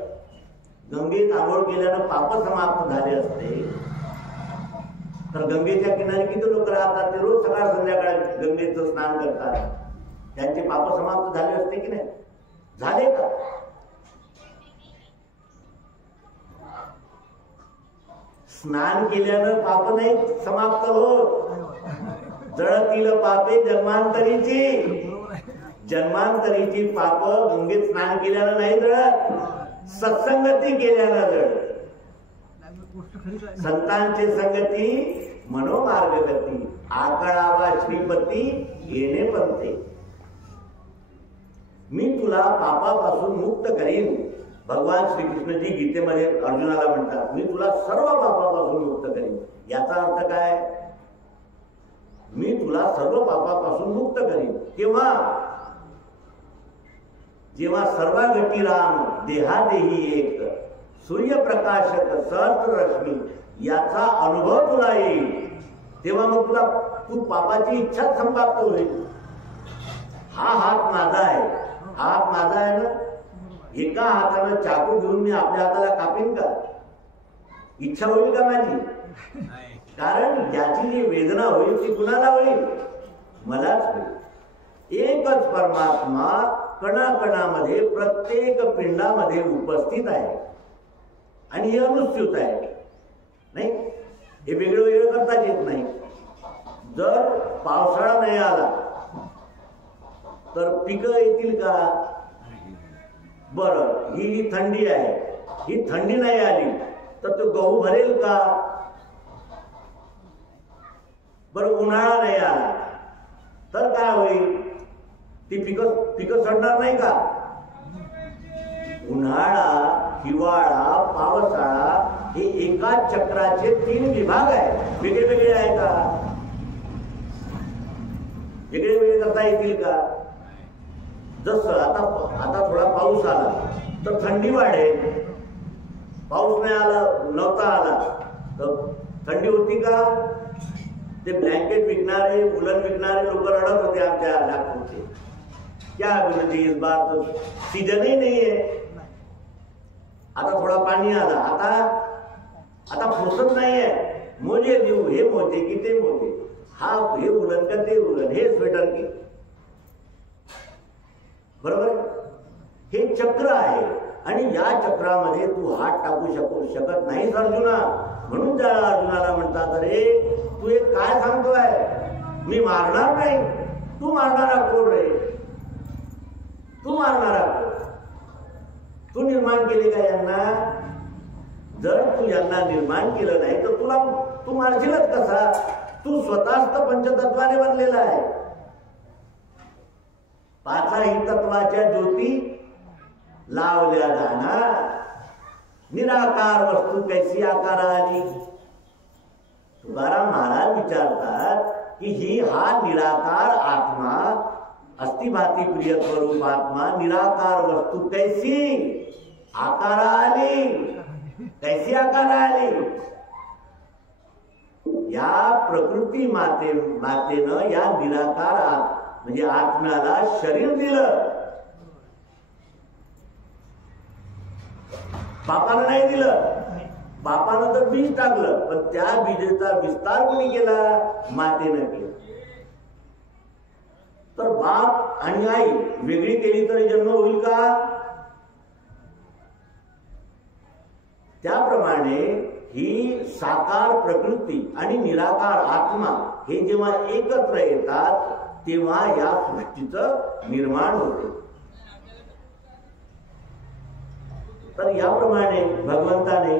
गंगेत आंघोळ केल्यानं पाप समाप्त झाले असते तर गंगेच्या किनारी किती लोक राहतात, ते रोज सकाळ संध्याकाळ गंगेचं स्नान करतात, त्यांचे पाप समाप्त झाले असते की नाही? झाले का? स्नान केल्यानं पाप नाही समाप्त होत. जळतील पापे जन्मांतरीची पाप गंगेत स्नान केल्यानं नाही जळत, सत्संगती केल्यानं जळत. संतांची संगती मनोमार्गगती, आकळावा श्रीपती येणे बनते. मी तुला पापापासून मुक्त करीन. भगवान श्रीकृष्णजी गीतेमध्ये अर्जुनाला म्हणतात, मी तुला सर्व पापापासून मुक्त करीन. याचा अर्थ काय? मी तुला सर्व पापापासून मुक्त करीन. केव्हा? जेव्हा सर्व घटी राम देहादेही एक, सूर्यप्रकाशक सहस्र रश्मी याचा अनुभव तुला येईल, तेव्हा मग तू पापाची इच्छा समाप्त होईल. हा हात माझा आहे, हा हात माझा आहे ना, एका हातानं चाकू घेऊन मी आपल्या हाताला कापीन का? इच्छा होईल का माझी? कारण ज्याची जी वेदना होईल ती कुणाला होईल? मलाच होईल. एकच परमात्मा कणाकणामध्ये प्रत्येक पिंडामध्ये उपस्थित आहे आणि हे अनुस्यूत आहे. नाही, हे वेगळं वेगळं करताच येत नाही. जर पावसाळा नाही आला तर पिकं येतील का? बरं, ही जी थंडी आहे, ही थंडी नाही आली तर तो गहू भरेल का? बरं, उन्हाळा नाही आला तर काय होईल? ती पिकं सडणार नाही का? उन्हाळा, हिवाळा, पावसाळा हे एकाच चक्राचे 3 विभाग आहेत. वेगळे वेगळे आहे का? वेगळे वेगळे करता येतील का? जसं आता थोडा पाऊस आला तर थंडी वाढेल. पाऊस नाही आला, नव्हता आला तर थंडी होती का? ते ब्लँकेट विकणारे, उलन विकणारे लोक रडत होते आमच्या नागपूरचे. क्या बोलते, इस बार तो सीजनही नाहीये. आता थोडा पाणी आला, आता फुरसत नाहीये. मोजे देऊ, हे मोजे की ते मोजे, हा हे उलन का ते उलन, हे स्वेटर की. बरोबर, हे चक्र आहे आणि या चक्रामध्ये तू हात टाकू शकत नाहीस अर्जुना. म्हणून त्या अर्जुनाला म्हणतात, अरे तू एक काय सांगतोय? मी मारणार नाही. तू मारणारा कोण रे? तू मारणारा कोण? तू निर्माण केले का यांना? जर तू यांना निर्माण केलं नाही तर तू मारशीलच कसा? तू स्वतःच तर पंचतत्वाने बनलेला आहे. पाचही तत्वाच्या ज्योती लावल्या जाणार. निराकार वस्तू कैसी आकारा आली? तुकाराम महाराज विचारतात की हा निराकार आत्मा, अस्थिभाती प्रिय स्वरूप आत्मा, निराकार वस्तू कैसी आकारा आली? कैसी आकारा आली? या प्रकृती मातेनं या निराकार म्हणजे आत्म्याला शरीर दिलं. बापानं नाही दिलं. बापानं तर बीज टाकलं, पण त्या बीजेचा विस्तार कोणी केला? मातेनं केला. तर बाप आणि आई वेगळी केली तरी जन्म होईल का? त्याप्रमाणे ही साकार प्रकृती आणि निराकार आत्मा हे जेव्हा एकत्र येतात तेव्हा या सृष्टीचं निर्माण होते. तर याप्रमाणे भगवंताने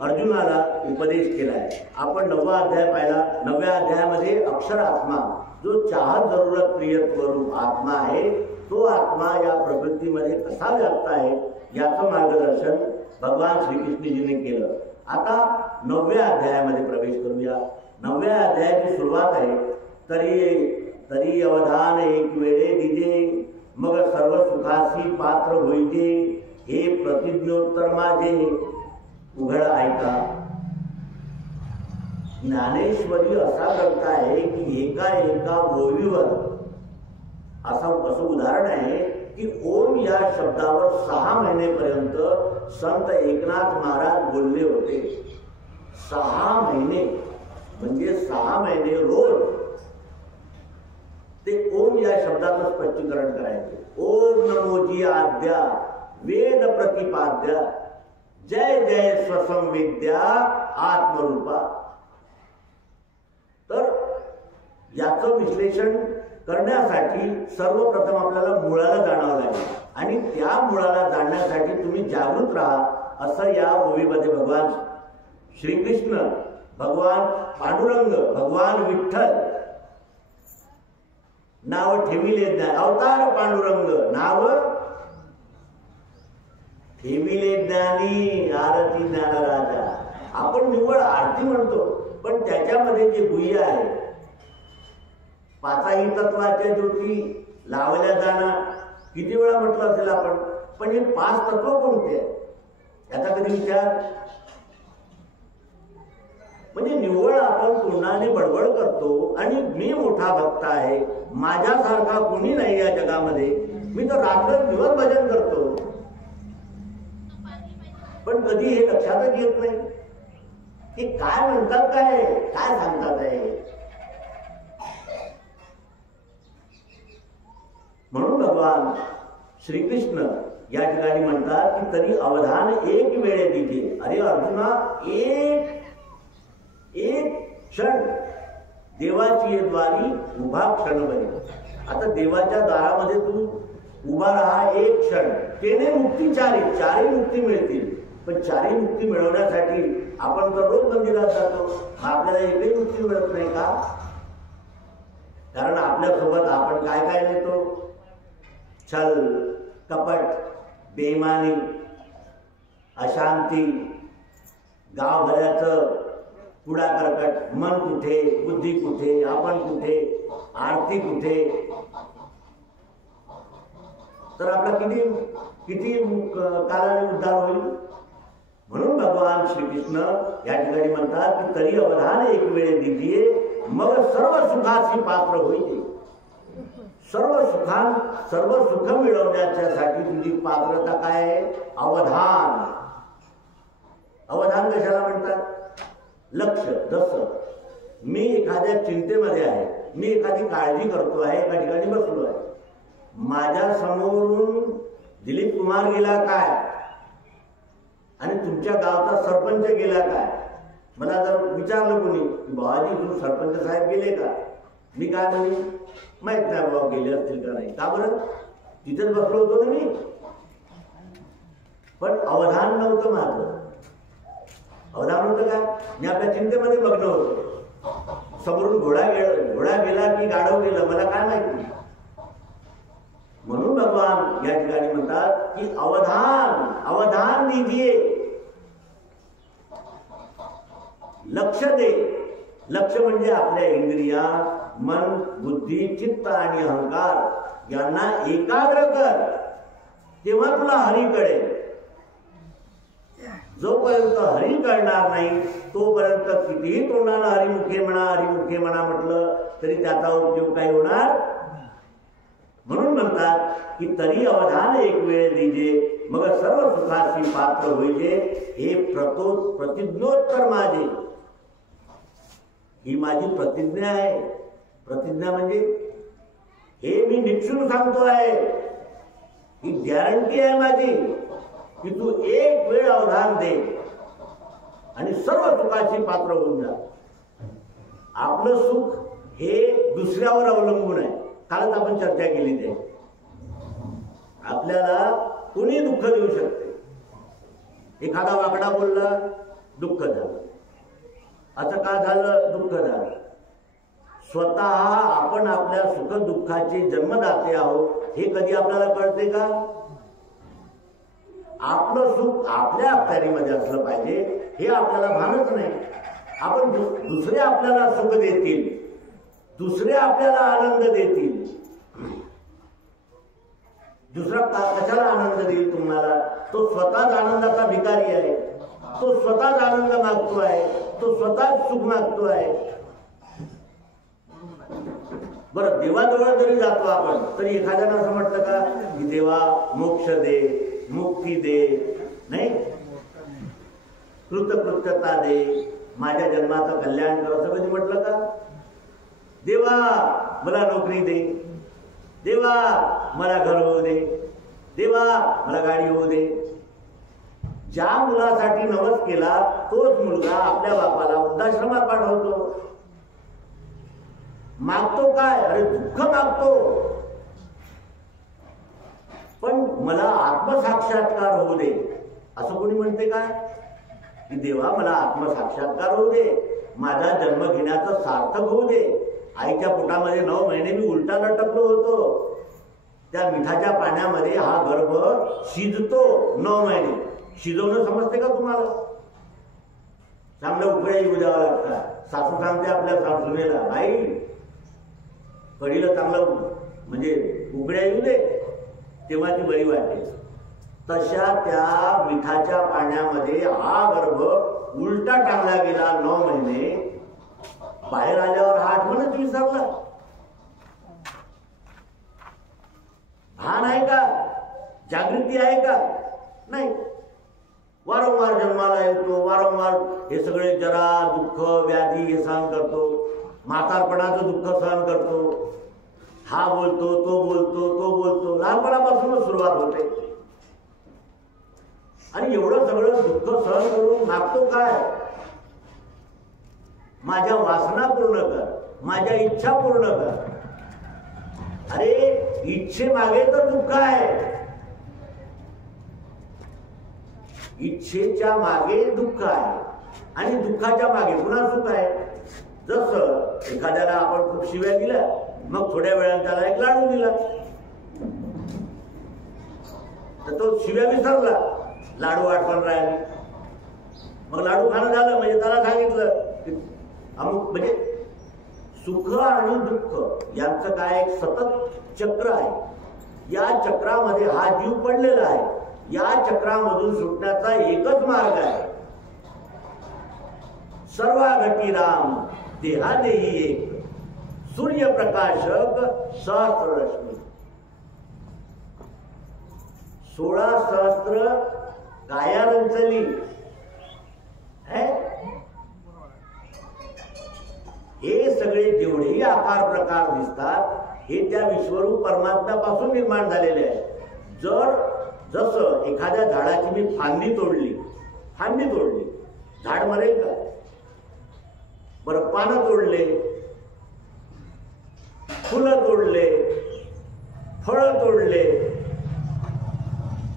अर्जुनाला उपदेश केलाय. आपण 9वा अध्याय पाहिला. 9व्या अध्यायामध्ये अक्षर आत्मा, जो चाहत जरूरत प्रिय स्वरूप आत्मा आहे, तो आत्मा या प्रकृतीमध्ये कसा व्याप्त आहे याचं मार्गदर्शन भगवान श्रीकृष्णजीने केलं. आता 9व्या अध्यायामध्ये प्रवेश करूया. 9व्या अध्यायाची सुरुवात आहे. तरी अवधान एक वेळे दिजे, मग सर्व सुखासी पात्र होईजे, हे प्रतिज्ञोत्तर माझे उघड ऐका. ज्ञानेश्वरी असा ग्रंथ आहे की एका ओवीवर असं उदाहरण आहे की ओम या शब्दावर 6 महिनेपर्यंत संत एकनाथ महाराज बोलले होते. 6 महिने म्हणजे 6 महिने रोज ते ओम या शब्दाचं स्पष्टीकरण करायचे. ओम नमोजी आद्या वेद प्रतिपाद्या जय जय स्वसंविद्या आत्मरूपा. तर याचं विश्लेषण करण्यासाठी सर्वप्रथम आपल्याला मुळाला जाणावं लागेल आणि त्या मुळाला जाणण्यासाठी तुम्ही जागृत राहा असं या ओवीमध्ये भगवान श्रीकृष्ण, भगवान पांडुरंग, भगवान विठ्ठल नाव ठेविले ज्ञान. अवतार पांडुरंग नाव ठेविले ज्ञानी आरती ज्ञानराजा. आपण निव्वळ आरती म्हणतो, पण त्याच्यामध्ये जे गुह्य आहे, पाचही तत्वाच्या ज्योती लावल्या जाणार, किती वेळा म्हटलं असेल आपण, पण हे 5 तत्व कोणते आहे याचा कधी विचार? म्हणजे निव्वळ आपण तोंडाने बडबड करतो आणि मी मोठा भक्त आहे, माझ्यासारखा कोणी नाही या जगामध्ये, मी तर रात्र दिवस भजन करतो, पण कधी हे लक्षातच येत नाही की काय म्हणतात, काय सांगतात आहे. म्हणून भगवान श्रीकृष्ण या ठिकाणी म्हणतात की तरी अवधान एक वेळे दीजिए. अरे अर्जुना, एक क्षण देवाची द्वारी उभा क्षण बने. आता देवाच्या दारामध्ये तू उभा राहा एक क्षण, तेने मुक्ती चारी मुक्ती मिळतील. पण चारी मुक्ती मिळवण्यासाठी आपण तर रोज मंदिरात जातो, आपल्याला एकही मुक्ती मिळत नाही का? कारण आपल्यासोबत आपण काय नेतो? छल, कपट, बेईमानी, अशांती, गावभऱ्याचं कुडाकरकट, मन कुठे, बुद्धी कुठे, आपण कुठे, आरती कुठे. तर आपला किती कालाने उद्धार होईल. म्हणून भगवान श्रीकृष्ण या ठिकाणी म्हणतात की तरी अवधान एक वेळे दीजिए, मग सर्व सुखाची पात्र होईल. सर्व सुख मिळवण्यासाठी तुझी पात्रता काय आहे? अवधान. अवधान कशाला म्हणतात? लक्ष. जसं मी एखाद्या चिंतेमध्ये आहे, मी एखादी काळजी करतो आहे, एका ठिकाणी बसलो आहे, माझ्या समोरून दिलीप कुमार गेला काय आणि तुमच्या गावचा सरपंच गेला काय, मला जर विचारलं कोणी बाबाजी तू सरपंच साहेब गेले का, मी काय म्हणेन? माहित नाही बाबा गेले असतील का नाही. का बरं? तिथेच बसलो होतो ना मी. पण अवधान नव्हतं माझं. अवधान होतं का? मी आपल्या चिंतेमध्ये मग्न होतो. समोरून घोडा गेला की गाढव गेलं मला काय माहिती. म्हणून भगवान या ठिकाणी म्हणतात की अवधान दीजिए, लक्ष दे. लक्ष म्हणजे आपल्या इंद्रिया, मन, बुद्धी, चित्त आणि अहंकार यांना एकाग्र कर, तेव्हा तुला हरी कळेल. जोपर्यंत हरी कळणार नाही तोपर्यंत कितीही तोंडाला हरिमुखे म्हणा म्हटलं तरी त्याचा उपयोग काय होणार. म्हणून म्हणतात की तरी अवधान एक वेळ दीजिए, मग सर्व सुखाची पात्र होईजे. हे प्रतिज्ञोत्तर माझे, ही माझी प्रतिज्ञा आहे. प्रतिज्ञा म्हणजे हे मी निश्चून सांगतो आहे, ही गॅरंटी आहे माझी की तू एक वेळ अवधान दे आणि सर्व सुखाची पात्र होऊन जा. आपलं सुख हे दुसऱ्यावर अवलंबून आहे. कालच आपण चर्चा केली ते. आपल्याला कोणी दुःख देऊ शकते. एखादा वाकडा बोलला, दुःख झालं. असं का झालं? दुःख झालं. स्वतः आपण आपल्या सुख दुःखाचे जन्मदाते आहोत हे कधी आपल्याला कळते का? आपलं सुख आपल्या अखत्यारीमध्ये असलं पाहिजे हे आपल्याला भानच नाही. आपण दुसरे आपल्याला सुख देतील, दुसरे आपल्याला आनंद देतील. दुसरा कशाला आनंद देईल तुम्हाला? तो स्वतःच आनंदाचा भिकारी आहे. तो स्वतःच आनंद मागतो आहे, तो स्वतःच सुख मागतो आहे. बरं, देवाजवळ जरी जातो आपण तरी एखाद्यानं असं म्हटलं का की देवा मोक्ष दे, मुक्ती दे, नाही कृतकृत्यता दे, माझ्या जन्माचं कल्याण कर, असं कधी म्हटलं का? देवा मला नोकरी दे, देवा मला घर होऊ दे, देवा मला गाडी होऊ दे. ज्या मुलासाठी नवस केला तोच मुलगा आपल्या बापाला वृद्धाश्रमात पाठवतो. मागतो काय? अरे दुःख मागतो. पण मला आत्मसाक्षात्कार होऊ दे असं कोणी म्हणते काय? की देवा मला आत्मसाक्षात्कार होऊ दे, माझा जन्म घेण्याचं सार्थक होऊ दे. आईच्या पोटामध्ये 9 महिने मी उलटा लटकलो होतो. त्या मिठाच्या पाण्यामध्ये हा गर्भ शिजतो 9 महिने. शिजवणं समजते का तुम्हाला? चांगलं उकळ्या येऊ द्यावं लागतात. सासू सांगते आपल्या सासूनेला, आई कढीला चांगलं म्हणजे उकळ्या येऊ दे तेव्हा ती बरी वाटते. तशा त्या मिठाच्या पाण्यामध्ये हा गर्भ उलटा टांगला गेला 9 महिने. बाहेर आल्यावर हा आठवणच विसरला. भान आहे का? जागृती आहे का? नाही. वारंवार जन्माला येतो, वारंवार हे सगळे जरा दुःख व्याधी हे सहन करतो, म्हातारपणाचं दुःख सहन करतो, हा बोलतो तो बोलतो तो बोलतो, लहानपणापासूनच सुरुवात होते. आणि एवढं सगळं दुःख सहन करून मागतो काय? माझ्या वासना पूर्ण कर, माझ्या इच्छा पूर्ण कर. अरे इच्छे मागे तर दुःख आहे, इच्छेच्या मागे दुःख आहे आणि दुःखाच्या मागे पुन्हा सुख आहे. जसं एखाद्याला आपण खूप शिव्या दिल्या, मग थोड्या वेळाने त्याला एक लाडू दिला तर तो शिव्या विसरला, लाडू आठवण राहिली. मग लाडू खाणं झालं म्हणजे त्याला सांगितलं की अमुक, म्हणजे सुख आणि दुःख यांचं काय एक सतत चक्र आहे. या चक्रामध्ये हा जीव पडलेला आहे. या चक्रामधून सुटण्याचा एकच मार्ग आहे. सर्वा घटी राम देहा देही एक, सूर्यप्रकाशक सहस्ररश्मी. 16 सहस्त्र काया रंचली. हे सगळे जेवढेही आकार प्रकार दिसतात हे त्या विश्वरूप परमात्म्यापासून निर्माण झालेले आहे. जसं एखाद्या झाडाची मी फांदी तोडली, झाड मरेल का? बरं, पानं तोडले, फुलं तोडले, फळं तोडले,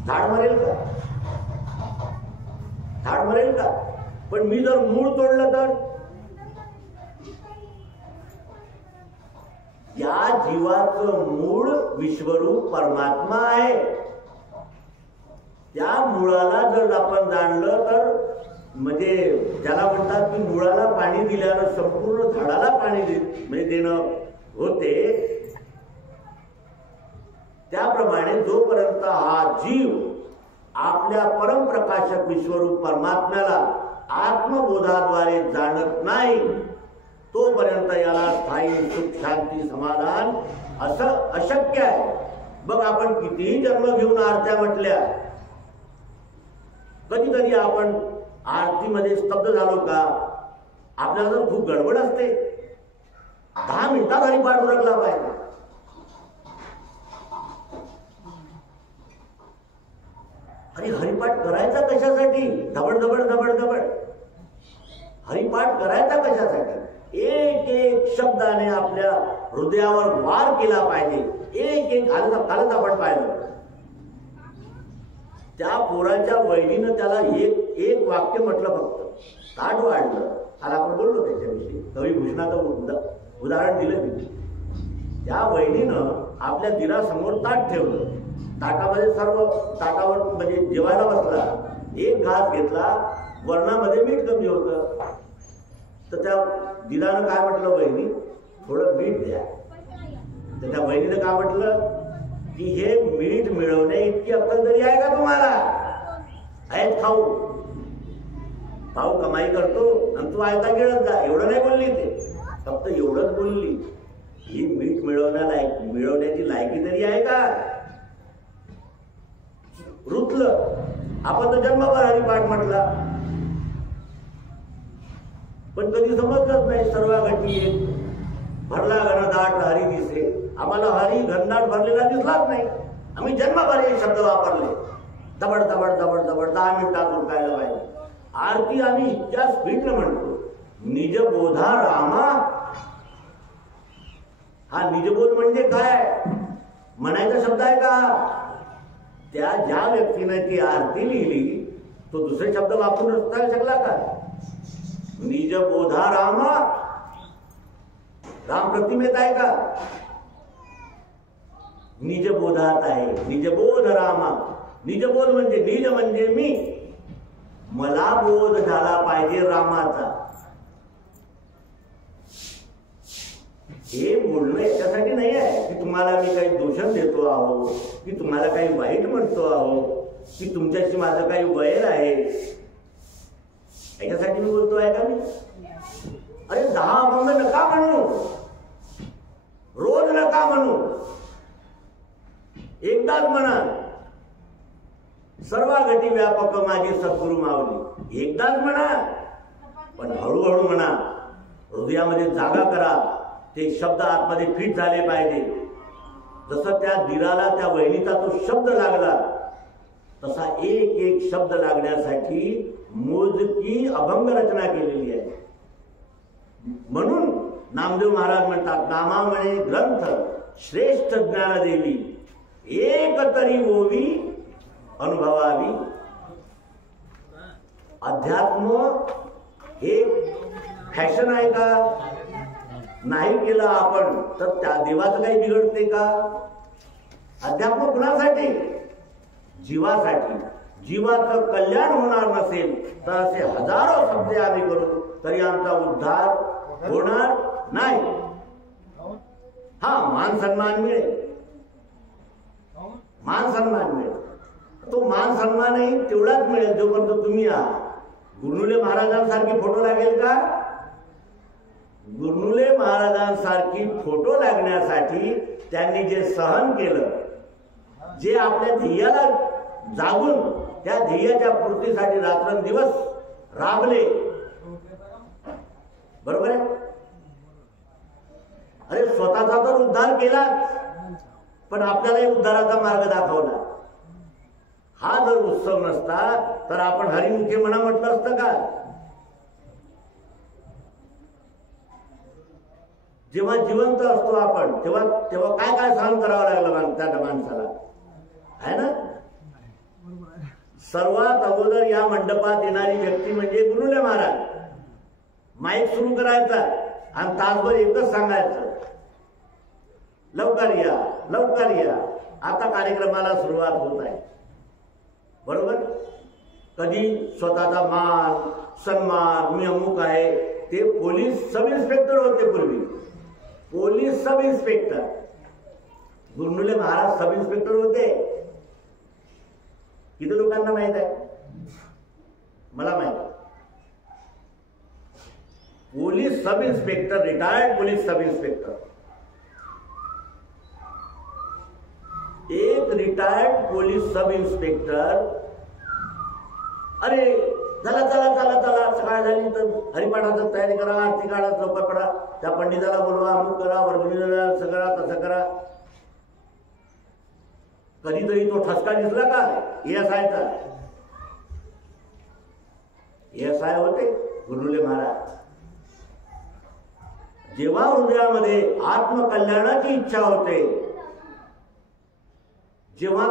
झाड मरेल का? झाड मरेल का? पण मी जर मूळ तोडलं तर? या जीवाचं मूळ विश्वरूप परमात्मा आहे. त्या मुळाला जर आपण जाणलं तर, म्हणजे ज्याला म्हणतात की मुळाला पाणी दिल्यानं संपूर्ण झाडाला पाणी म्हणजे देणं होते, त्याप्रमाणे जोपर्यंत हा जीव आपल्या परमप्रकाशक विश्वरूप परमात्म्याला आत्मबोधाद्वारे जाणत नाही, तोपर्यंत याला स्थायी सुख शांती समाधान असं अशक्य आहे. बघ, आपण कितीही जन्म घेऊन आरत्या म्हटल्या, कधीतरी आपण आरतीमध्ये स्तब्ध झालो का? आपल्याला तर खूप गडबड असते. 10 मिनिटात हरिपाठ उरकला पाहिजे. अरे हरिपाठ करायचा कशासाठी? धबड धबड धबड धबड. हरिपाठ करायचा कशासाठी? एक एक शब्दाने आपल्या हृदयावर वार केला पाहिजे. एक एक कालच आपण पाहिलं, त्या पोराच्या वहिनीनं त्याला एक वाक्य म्हटलं, फक्त ताट वाढलं. आज आपण बोललो त्याच्याविषयी, कवी भूषणाचं उदाहरण दिलं मी. त्या वहिनीनं आपल्या दिरासमोर ताट ठेवलं, ताटामध्ये सर्व, ताटावर म्हणजे जेवायला बसला, एक घास घेतला, वरणामध्ये मीठ कमी होतं, तर त्या दिरानं काय म्हटलं, वहिनी थोडं मीठ द्या. तर त्या वहिनीनं काय म्हटलं की हे मीठ मिळवण्या इतकी अक्कल तरी आहे का तुम्हाला? आहेत खाऊ, भाऊ कमाई करतो आणि तू आयता गिळत जा, एवढं नाही बोलली. ते फक्त एवढंच बोलली, ही मीठ मिळवण्याची लायकी तरी आहे का? रुतलं. आपण तर जन्मभर हरिपाठ म्हटला, पण कधी समजलंच नाही. सर्व घटी एक, भरला घनदाट हरी दिसे. आम्हाला हरी घनदाट भरलेला दिसलाच नाही. आम्ही जन्मभर हे शब्द वापरले, दबड दबड दबड दबड, 10 मिनिटात उरकायला पाहिजे. आरती आम्ही इतक्या स्पीडनं म्हणतो, निजबोधा रामा. हा निजबोध म्हणजे काय? म्हणायचा शब्द आहे का? त्या ज्या व्यक्तीने ती आरती लिहिली तो दुसरे शब्द वापरून रचता शकला का? निजबोधा रामा. राम प्रतिमेत आहे का? निजबोधात आहे. निजबोध रामा. निजबोध म्हणजे, निज म्हणजे मी, मला बोध झाला पाहिजे रामाचा. हे बोलणं याच्यासाठी नाही आहे की तुम्हाला मी काही दूषण देतो आहो, की तुम्हाला काही वाईट म्हणतो आहो, की तुमच्याशी माझं काही वैर आहे, याच्यासाठी मी बोलतो आहे का? मी अरे 10 अभंग नका म्हणू, रोज नका म्हणू. एकदाच म्हणा, सर्व घटी व्यापक माझे सद्गुरू माऊली. एकदाच म्हणा, पण हळूहळू म्हणा. हृदयामध्ये जागा करा. ते शब्द आतमध्ये फिट झाले पाहिजे. जसं त्या दिराला त्या वहिनीचा तो शब्द लागला, तसा एक एक शब्द लागण्यासाठी मोजकी अभंग रचना केलेली आहे. म्हणून नामदेव महाराज म्हणतात, नामा म्हणे ग्रंथ श्रेष्ठ ज्ञान देवी, एक तरी ओवी अनुभवावी. अध्यात्म हे फॅशन आहे का? नाही केलं आपण तर त्या देवाचं काही बिघडते का? अध्यात्म कुणासाठी? जीवासाठी. जीवाचं कल्याण होणार नसेल तर असे हजारो शब्द आम्ही करू तरी आमचा उद्धार होणार नाही. हा, मान सन्मान मिळेल, मान सन्मान मिळेल. तो मान सन्मानही तेवढाच मिळेल जोपर्यंत तुम्ही आहात. गुरुनुले महाराजांसारखी फोटो लागेल का? गुरुनुले महाराजांसारखी फोटो लागण्यासाठी त्यांनी जे सहन केलं, जे आपल्या ध्येयाला जागून त्या ध्येयाच्या पूर्तीसाठी रात्रंदिवस राबले, बरोबर आहे? अरे स्वतःचा तर उद्धार केलाच, पण आपल्यालाही उद्धाराचा मार्ग दाखवला. हा जर उत्सव नसता तर आपण हरिमुखे म्हणा म्हटलं असतं का? जेव्हा जिवंत असतो आपण तेव्हा तेव्हा काय काय सहन करावं लागलं त्या माणसाला, आहे ना? सर्वात अगोदर या मंडपात येणारी व्यक्ती म्हणजे गुरुले महाराज. माईक सुरू करायचा आणि तासभर एकच सांगायचं, लवकर या, लवकर या, आता कार्यक्रमाला सुरुवात होत आहे. बरोबर? कधी स्वतःचा मान सन्मान, मी अमुक आहे. ते पोलीस सब इन्स्पेक्टर होते पूर्वी, police sub inspector. Gurunule Maharaj sub inspector होते. किती लोकांना माहित आहे? मला माहित. Police sub inspector, retired police sub inspector. एक रिटायर्ड पोलीस सब इन्स्पेक्टर, अरे चला चला चला चला, सकाळ झाली तर हरिपाठाचं तयारी करा, आरती काढा, लवकर पडा, त्या पंडिताला बोलवा, अमुक करा, वर्गणीला असं करा, तसं करा. कधीतरी तो ठसका दिसला का? एएसआयचा. एएसआय होते गुरुनुले महाराज. जेव्हा हृदयामध्ये आत्मकल्याणाची इच्छा होते, जेव्हा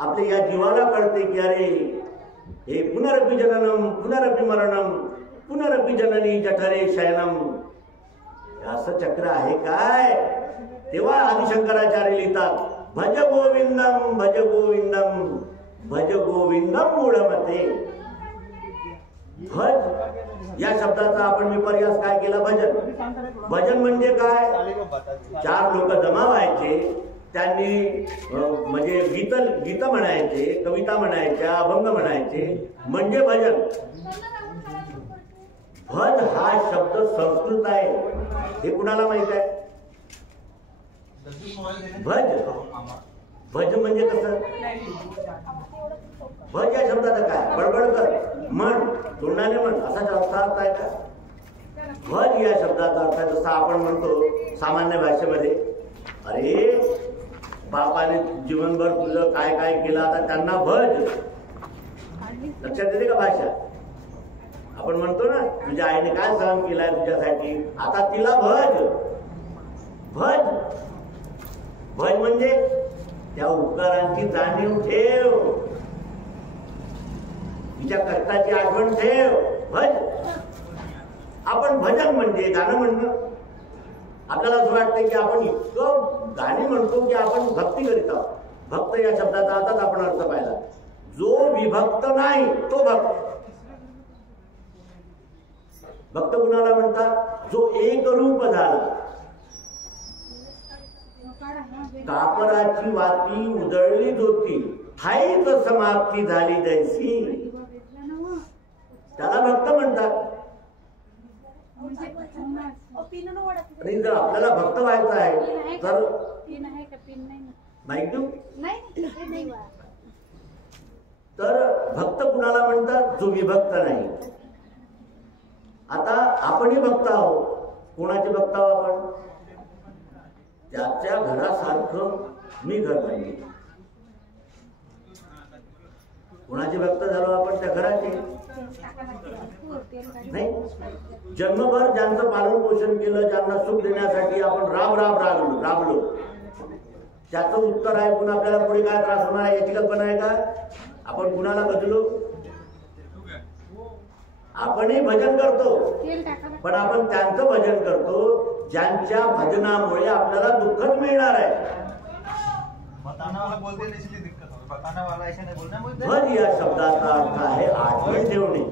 आपल्या या जीवाला कळते की अरे हे पुनरपि जननम पुनरपि मरणम पुनरपि जननी जठरे शयनम, असं चक्र आहे काय, तेव्हा आदिशंकराचार्य लिहितात, भज गोविंदम भज गोविंदम भज गोविंदम मूढमते. भज या शब्दाचा आपण विपर्यास काय केला? भजन. भजन म्हणजे काय? चार लोक जमा व्हायचे, त्यांनी म्हणजे गीत म्हणायचे, कविता म्हणायच्या, अभंग म्हणायचे, म्हणजे भजन. भज हा शब्द संस्कृत आहे, हे कुणाला माहित आहे? भज, भज म्हणजे कसं? भज या शब्दाचं काय? बडबड कर, म्हण, तोंडाने म्हण, असाच अर्थ आहे का? भज या शब्दाचा अर्थ जसा आपण म्हणतो सामान्य भाषेमध्ये, अरे बापाने जीवनभर तुझं काय काय केलं, आता त्यांना भज. लक्षात येते का भाषा? आपण म्हणतो ना, तुझ्या आईने काय सहन केलाय तुझ्यासाठी, आता तिला भज. भज, भज म्हणजे त्या उपकारांची जाणीव ठेव, तिच्या कष्टाची आठवण ठेव. भज. आपण भजन म्हणजे गाणं म्हणणं. आपल्याला असं वाटतं की आपण इतकं गाणी म्हणतो की आपण भक्ती करीत आहोत. भक्त या शब्दाचा आताच आपण अर्थ पाहिला. जो विभक्त नाही तो भक्त. भक्त कुणाला म्हणतात? जो एक रूप झाला. कापराची वाती उजळली होती, ठाईच समाप्ती झाली जैसी, त्याला भक्त म्हणतात. आणि जर आपल्याला भक्त व्हायचं आहे तर माहिती देऊ? तर भक्त कुणाला म्हणतात? जो विभक्त नाही. आता आपणही भक्त आहोत. कोणाचे भक्त आहोत आपण? त्याच्या घरासारखं मी घर पाहिजे. कोणाचे भक्त झालो आपण? त्या घराचे नाही. जन्मभर ज्यांचं पालन पोषण केलं, ज्यांना सुख देण्यासाठी आपण राबलो, त्याचं उत्तर आहे पुन्हा आपल्याला पुढे काय त्रास होणार आहे याची कल्पना आहे का? आपण कुणाला बदलू? आपणही भजन करतो, पण आपण त्यांचं भजन करतो ज्यांच्या भजनामुळे आपल्याला दुःखच मिळणार आहे. भज या शब्दाचा अर्थ आहे आठवण ठेवणे.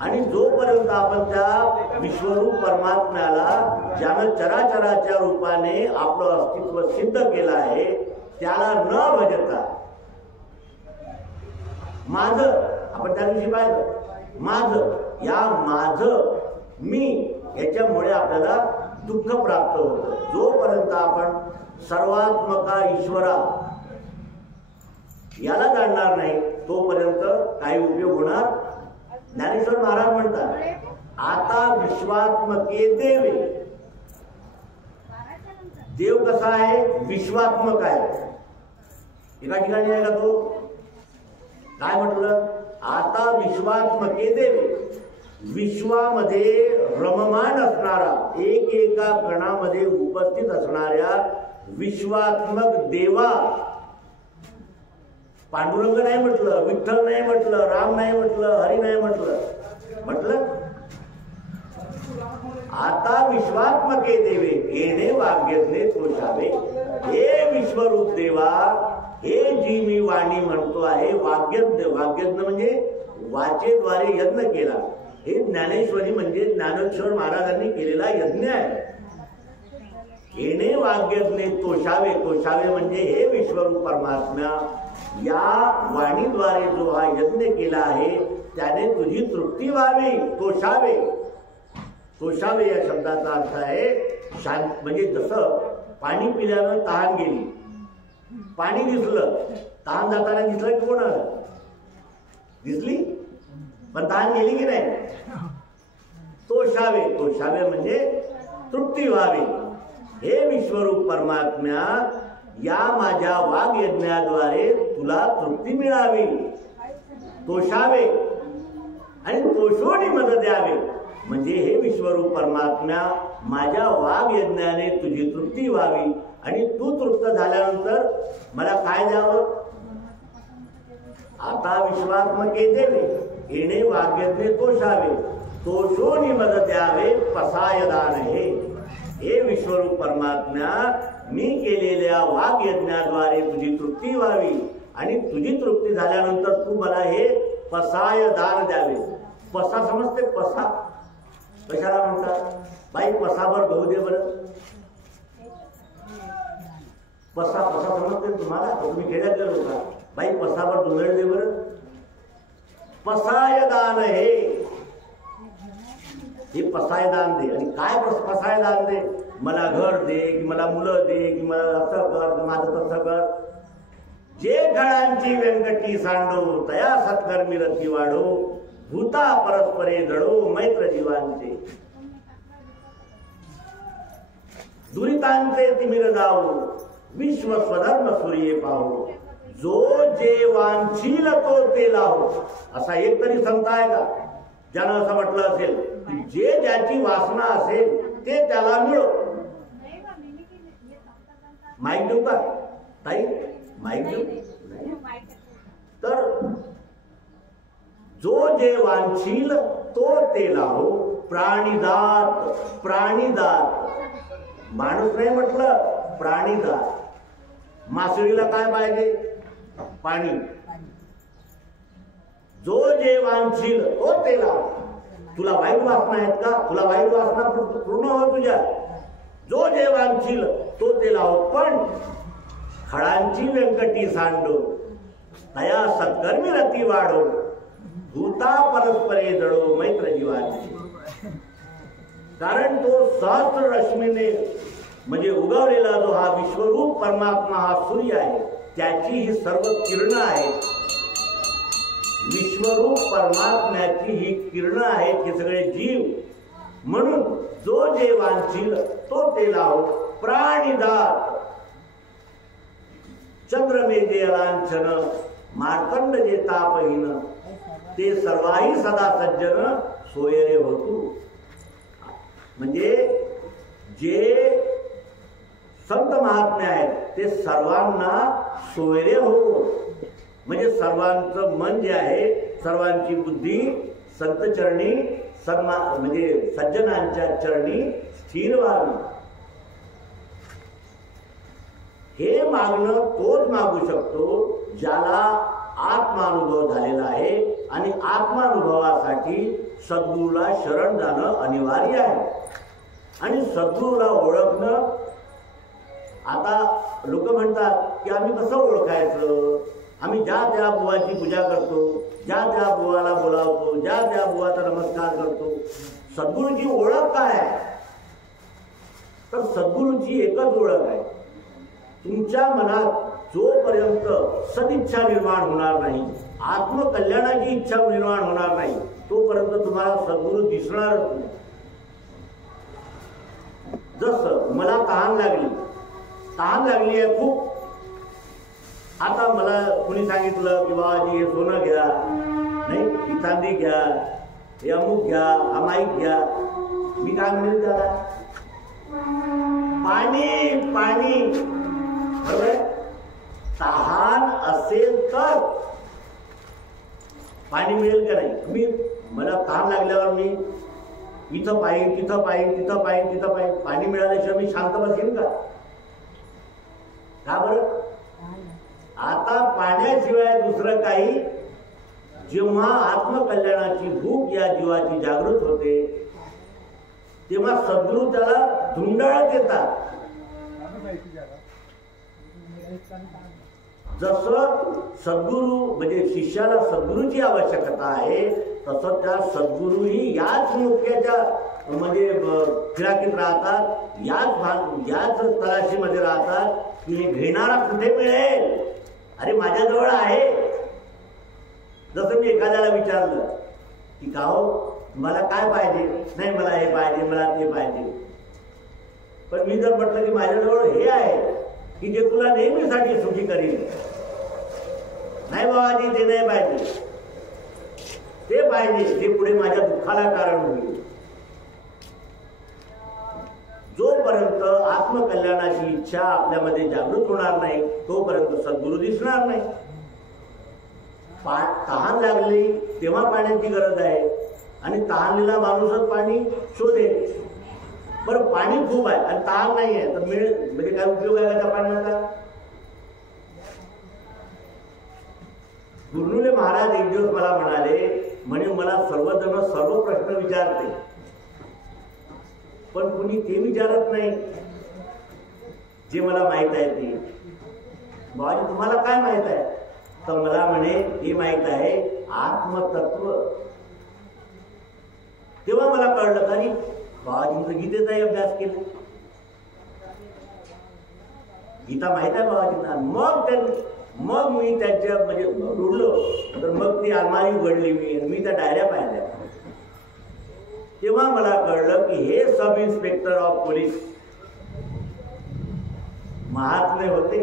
आणि जोपर्यंत आपण त्या विश्वरूप परमात्म्याला, ज्यानं चराचराच्या रूपाने आपलं अस्तित्व सिद्ध केलं आहे, त्याला न भजता माझं, आपण त्या दिवशी पाहिलं, माझं, या माझं मी, याच्यामुळे आपल्याला दुःख प्राप्त होतं. जोपर्यंत आपण सर्वात्मका ईश्वरा याला जाणणार नाही तोपर्यंत काही उपयोग होणार. ज्ञानेश्वर महाराज म्हणतात, आता विश्वात्मके देवे. देव कसा आहे? विश्वात्मक आहे. एका ठिकाणी आहे का तो? काय म्हटलं? आता विश्वात्मके देवे. विश्वामध्ये रममान असणारा, एका कणामध्ये उपस्थित असणाऱ्या विश्वात्मक देवा. पांडुरंग नाही म्हटलं, विठ्ठल नाही म्हटलं, राम नाही म्हटलं, हरी नाही म्हटलं आता विश्वात्मके देवे येणे वाग्यज्ञे तोषावे. हे विश्वरूप देवा, हे जी मी वाणी म्हणतो आहे, वाग्यज्ञ म्हणजे वाचेद्वारे यज्ञ केला. हे ज्ञानेश्वरी म्हणजे ज्ञानेश्वर महाराजांनी केलेला यज्ञ आहे. येणे वाग्यज्ञे तोषावे. तोषावे म्हणजे हे विश्वरूप परमात्मा, या वाणीद्वारे जो हा यज्ञ केला आहे त्याने तुझी तृप्ती व्हावी. तोषावे. तोषावे या शब्दाचा अर्थ आहे शांत. म्हणजे जसं पाणी पिल्यानं तहान गेली, पाणी दिसलं, तहान जाताना दिसलं की कोणाला दिसली, पण तहान गेली की नाही? तोषावे. तोषावे म्हणजे तृप्ती व्हावी. हे विश्वरूप परमात्म्या, या माझ्या वाग यज्ञाद्वारे तुला तृप्ती मिळावी. तोषावे आणि तोषोनी मदत द्यावे. म्हणजे हे विश्वरूप परमात्म्या, माझ्या वाग यज्ञाने तुझी तृप्ती व्हावी आणि तू तृप्त झाल्यानंतर मला काय द्यावं? आता विश्वात्मके देवे येणे वाग्यज्ञे तोषावे. तोषोनी मदत द्यावे पसायदान. हे विश्वरूप परमात्म्या, मी केलेल्या वाग यज्ञाद्वारे तुझी तृप्ती व्हावी आणि तुझी तृप्ती झाल्यानंतर तू मला हे पसाय दान द्यावे. पसा समजते? पसा कशाला म्हणतात? बाई पसाभर गहू दे बरं. पसा समजते तुम्हाला? तुम्ही खेड्यातले लोक, बाई पसाभर जुंधळ दे बरं. पसाय दान हे पसाय दान दे. आणि काय पसाय दान दे? मला घर दे, की मला मुलं दे, की मला असं कर, माझं तसं कर. जे घडांची व्यंकटी सांडो, तया सत्कर्मी रती वाढो. भूता परस्परे जडो, मैत्र जीवांचे. दुरितांचे तिमिर जाओ, विश्व स्वधर्म सूर्ये पाहो. जो जे वांछील तो ते लाहो. असा एक तरी संत आहे का ज्यानं असं म्हटलं असेल की जे ज्याची वासना असेल ते त्याला मिळो? माईक देऊ का ताई? माईक देऊ? तर जो जे वांछील तो ते लाहो. प्राणीदात. प्राणीदात माणूस नाही म्हटलं, प्राणीदात. मासळीला काय पाहिजे? पाणी. जो जे वांछील तो ते लाव. तुला वाईट वासना आहेत का? तुला वाईट वासना पूर्ण हो तुझ्या. जो जे वांछील तो ते लाव. पण खडांची व्यंकटी सांडो, तया सत्कर्मी रती वाढो. भूता परस्परे जडो, मैत्र जीवांचे. कारण तो सहस्त्र रश्मीने म्हणजे उगवलेला जो हा विश्वरूप परमात्मा हा सूर्य आहे, त्याची ही सर्व किरणं आहेत. विश्वरूप परमात्म्याची ही किरणं आहेत, हे सगळे जीव. म्हणून जो जे वांछील तो ते लाव प्राणिदात. चंद्रमेजे लांछन मार्तंड जे तापहीन, ते सर्वाही सदा सज्जन सोयरे होतू. म्हणजे जे संत महात्मे आहेत ते सर्वांना सोयरे हो. म्हणजे सर्वांचं मन जे आहे, सर्वांची बुद्धी संतचरणी म्हणजे सज्जनांच्या चरणी स्थिर व्हावी. हे मागणं तोच मागू शकतो ज्याला आत्मानुभव झालेला आहे. आणि आत्मानुभवासाठी सद्गुरूला शरण जाणं अनिवार्य आहे. आणि सद्गुरूला ओळखणं, आता लोक म्हणतात की आम्ही कसं ओळखायचं, आम्ही ज्या त्या बुवाची पूजा करतो, ज्या त्या बुवाला बोलावतो, ज्या त्या बुवाचा नमस्कार करतो. सद्गुरूची ओळख काय? तर सद्गुरूची एकच ओळख आहे, तुमच्या मनात जोपर्यंत सदिच्छा निर्माण होणार नाही, आत्मकल्याणाची इच्छा निर्माण होणार नाही, तोपर्यंत तुम्हाला सद्गुरू दिसणारच नाही. जसं मला तहान लागली आहे खूप. आता मला कुणी सांगितलं की बाबाजी हे सोनं घ्या, नाही ही चांदी घ्या, हे अमुक घ्या, हा माईक घ्या. मी काय म्हणेल त्याला? पाणी पाणी. बरोबर? तहान असेल तर पाणी मिळेल का नाही? मला तहान लागल्यावर मी इथं पाहिजे, तिथं पाहिजे, तिथं पाहिजे, तिथं पाहिजे. पाणी मिळाल्याशिवाय मी शांत बसेन का? का बरं? आता पाण्याशिवाय दुसरं काही. जेव्हा आत्मकल्याणाची भूक या जीवाची जागृत होते, तेव्हा सद्गुरू त्याला धुंडाळत येतात. जसं सद्गुरू म्हणजे शिष्याला सद्गुरूची आवश्यकता आहे, तसं त्या सद्गुरूही याच मुख्याच्या म्हणजे फिराकीत राहतात, याच तलाशीमध्ये राहतात की हे घेणारा कुठे मिळेल. अरे माझ्याजवळ आहे. जसं मी एखाद्याला विचारलं की का हो मला काय पाहिजे, नाही मला हे पाहिजे, मला ते पाहिजे. पण मी जर म्हटलं की माझ्याजवळ हे आहे की जे तुला नेहमीसाठी सुखी करील, नाही बाबाजी ते नाही पाहिजे, ते पाहिजे, ते पुढे माझ्या दुःखाला कारण होईल. जोपर्यंत आत्मकल्याणाची इच्छा आपल्यामध्ये जागृत होणार नाही, तोपर्यंत सद्गुरू दिसणार नाही. तहान लागली तेव्हा पाण्याची गरज आहे, आणि तहानलेला माणूसच पाणी शोधेल. बरं पाणी खूप आहे आणि तहान नाही आहे, तर मिळेल म्हणजे काय उपयोग आहे त्या पाण्याचा? गुरुले महाराज एक दिवस मला म्हणे मला सर्वजण सर्व प्रश्न विचारते, पण कुणी ते विचारत नाही जे मला माहित आहे ते. बाबाजी तुम्हाला काय माहित आहे? तर मला म्हणे हे माहित आहे आत्मतत्व. तेव्हा मला कळलं का बाबाजींचं गीतेचाही अभ्यास केला, गीता माहित आहे बाबाजींना. मग मी त्याच्या म्हणजे रुळलो, तर मग ती अलमारी उघडली, मी त्या डायऱ्या पाहिल्या. तेव्हा मला कळलं की हे सब इन्स्पेक्टर ऑफ पोलीस महात्मे होते.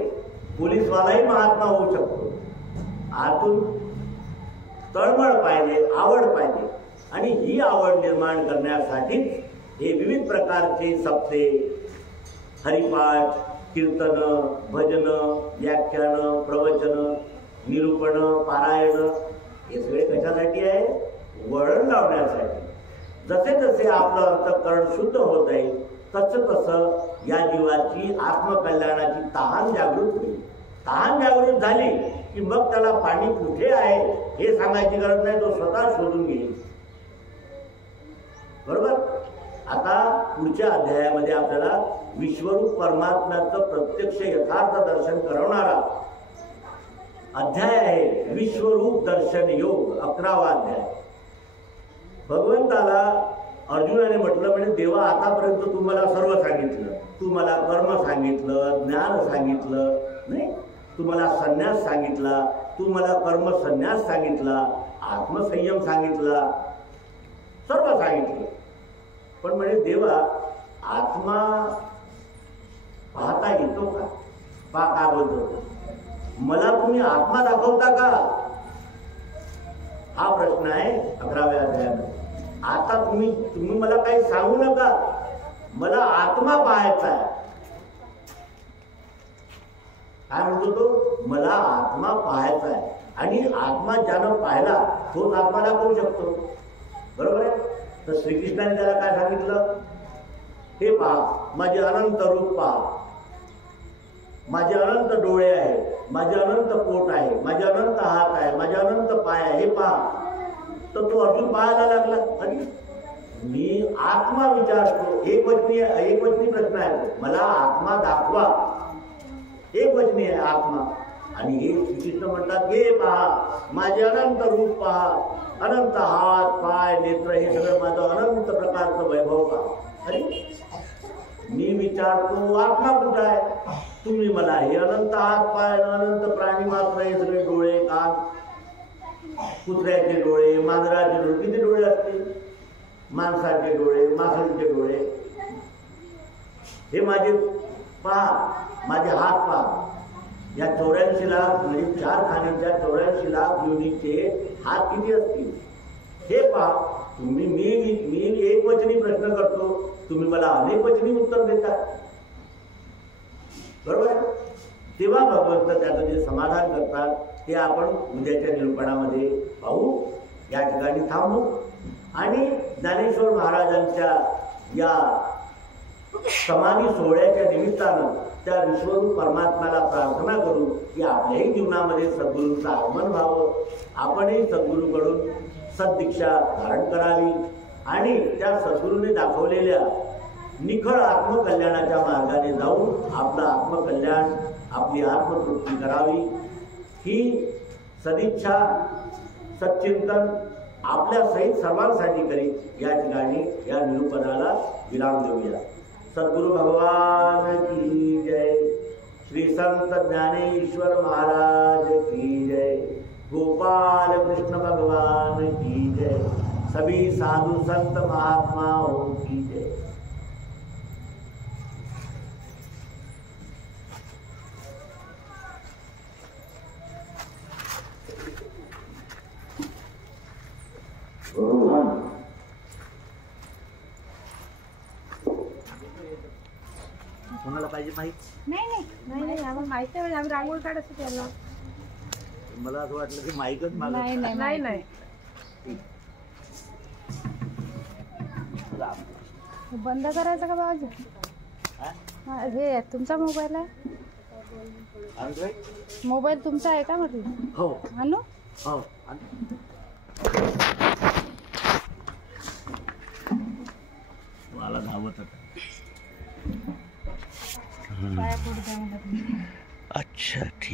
पोलीसवालाही महात्मा होऊ शकतो. आतून तळमळ पाहिजे, आवड पाहिजे, आणि ही आवड निर्माण करण्यासाठीच हे विविध प्रकारचे सप्ते, हरिपाठ, कीर्तन, भजन, व्याख्यान, प्रवचन, निरूपण, पारायण, हे सगळे कशासाठी आहे? वळण लावण्यासाठी. जसे जसे आपलं अंतःकरण शुद्ध होत आहे, तसं या जीवाची आत्मकल्याणाची तहान जागृत होईल. तहान जागृत झाली की मग त्याला पाणी कुठे आहे हे सांगायची गरज नाही, तो स्वतः शोधून घेईल. बरोबर? आता पुढच्या अध्यायामध्ये आपल्याला विश्वरूप परमात्म्याचं प्रत्यक्ष यथार्थ दर्शन करवणारा अध्याय आहे विश्वरूप दर्शन योग, 11वा अध्याय. भगवंताला अर्जुनाने म्हटलं म्हणजे देवा आतापर्यंत तुम्हाला सर्व सांगितलं, तुम्हाला कर्म सांगितलं, ज्ञान सांगितलं, नाही तुम्हाला संन्यास सांगितला, तुम्हाला कर्म संन्यास सांगितला, आत्मसंयम सांगितला, सर्व सांगितलं. पण म्हणजे देवा आत्मा पाहता येतो का? काय बोलतो, मला तुम्ही आत्मा दाखवता का? हा प्रश्न आहे 11व्या अध्यायात. आता तुम्ही मला काही सांगू नका, मला आत्मा पाहायचा आहे. काय म्हणतो तो? मला आत्मा पाहायचा आहे. आणि आत्मा ज्यानं पाहिला तोच आत्मा दाखवू शकतो, बरोबर आहे. तर श्रीकृष्णाने त्याला काय सांगितलं? हे पहा, माझे अनंत रूप पहा, माझे अनंत डोळे आहे, माझे अनंत पोट आहे, माझे अनंत हात आहे, माझे अनंत पाय आहे, हे पहा. तर तो अर्जुन पाहायला लागला. आणि मी आत्मा विचारतो, एकवचनी प्रश्न आहे, मला आत्मा दाखवा, एकवचनी आहे आत्मा. आणि हे श्रीकृष्ण म्हणतात, हे पहा, माझे अनंत रूप पहा, अनंत हात पाय नेत्र, हे सगळं माझं अनंत प्रकारचं वैभव पहा. अरे मी विचारतो आत्मा कुठं आहे? तुम्ही मला हे अनंत हात पाय, अनंत प्राणी मात्र, हे सगळे डोळे, कान, कुत्र्याचे डोळे, मांजराचे डोळे, किती डोळे असतील? माणसाचे डोळे, माकडीचे डोळे, हे माझे पहा, माझे हात पहा. या 84 लाख म्हणजे 4 खाणीच्या 84 लाख युनिटचे हात किती असतील हे पहा. तुम्ही मी एक वचनी प्रश्न करतो, तुम्ही मला अनेक वचनी उत्तर देता, बरोबर. तेव्हा भगवंत त्याचं जे समाधान करतात ते आपण उद्याच्या निरूपणामध्ये पाहू. या ठिकाणी थांबू आणि ज्ञानेश्वर महाराजांच्या या समाधी सोहळ्याच्या निमित्तानं त्या विश्वरूप परमात्म्याला प्रार्थना करू की आपल्याही जीवनामध्ये सद्गुरूंचं आगमन व्हावं, आपणही सद्गुरूकडून सद्दीक्षा धारण करावी आणि त्या सद्गुरूने दाखवलेल्या निखळ आत्मकल्याणाच्या मार्गाने जाऊन आपलं आत्मकल्याण, आपली आत्मतृप्ती करावी. ही सदिच्छा, सच्चिंतन आपल्या सहित सर्वांसाठी करीत या ठिकाणी या निरूपणाला विराम देऊया. सद्गुरु भगवान की जय. श्री संत ज्ञानेश्वर महाराज की जय. गोपाल कृष्ण भगवान की जय. सभी साधु संत महात्माओं की जय. कोणाला पाहिजे माहित? नाही आम्हाला माहिती आहे, आम्ही रांगोळी काढत होतो त्याला. मला असं वाटलं की माईकच मागत. नाही बंद करायचं का बाबा? हे तुमचा मोबाईल आहे? मोबाईल तुमचा आहे का म्हटलं? हो. आणू? हो. मला धावत होता. अच्छा ठीक.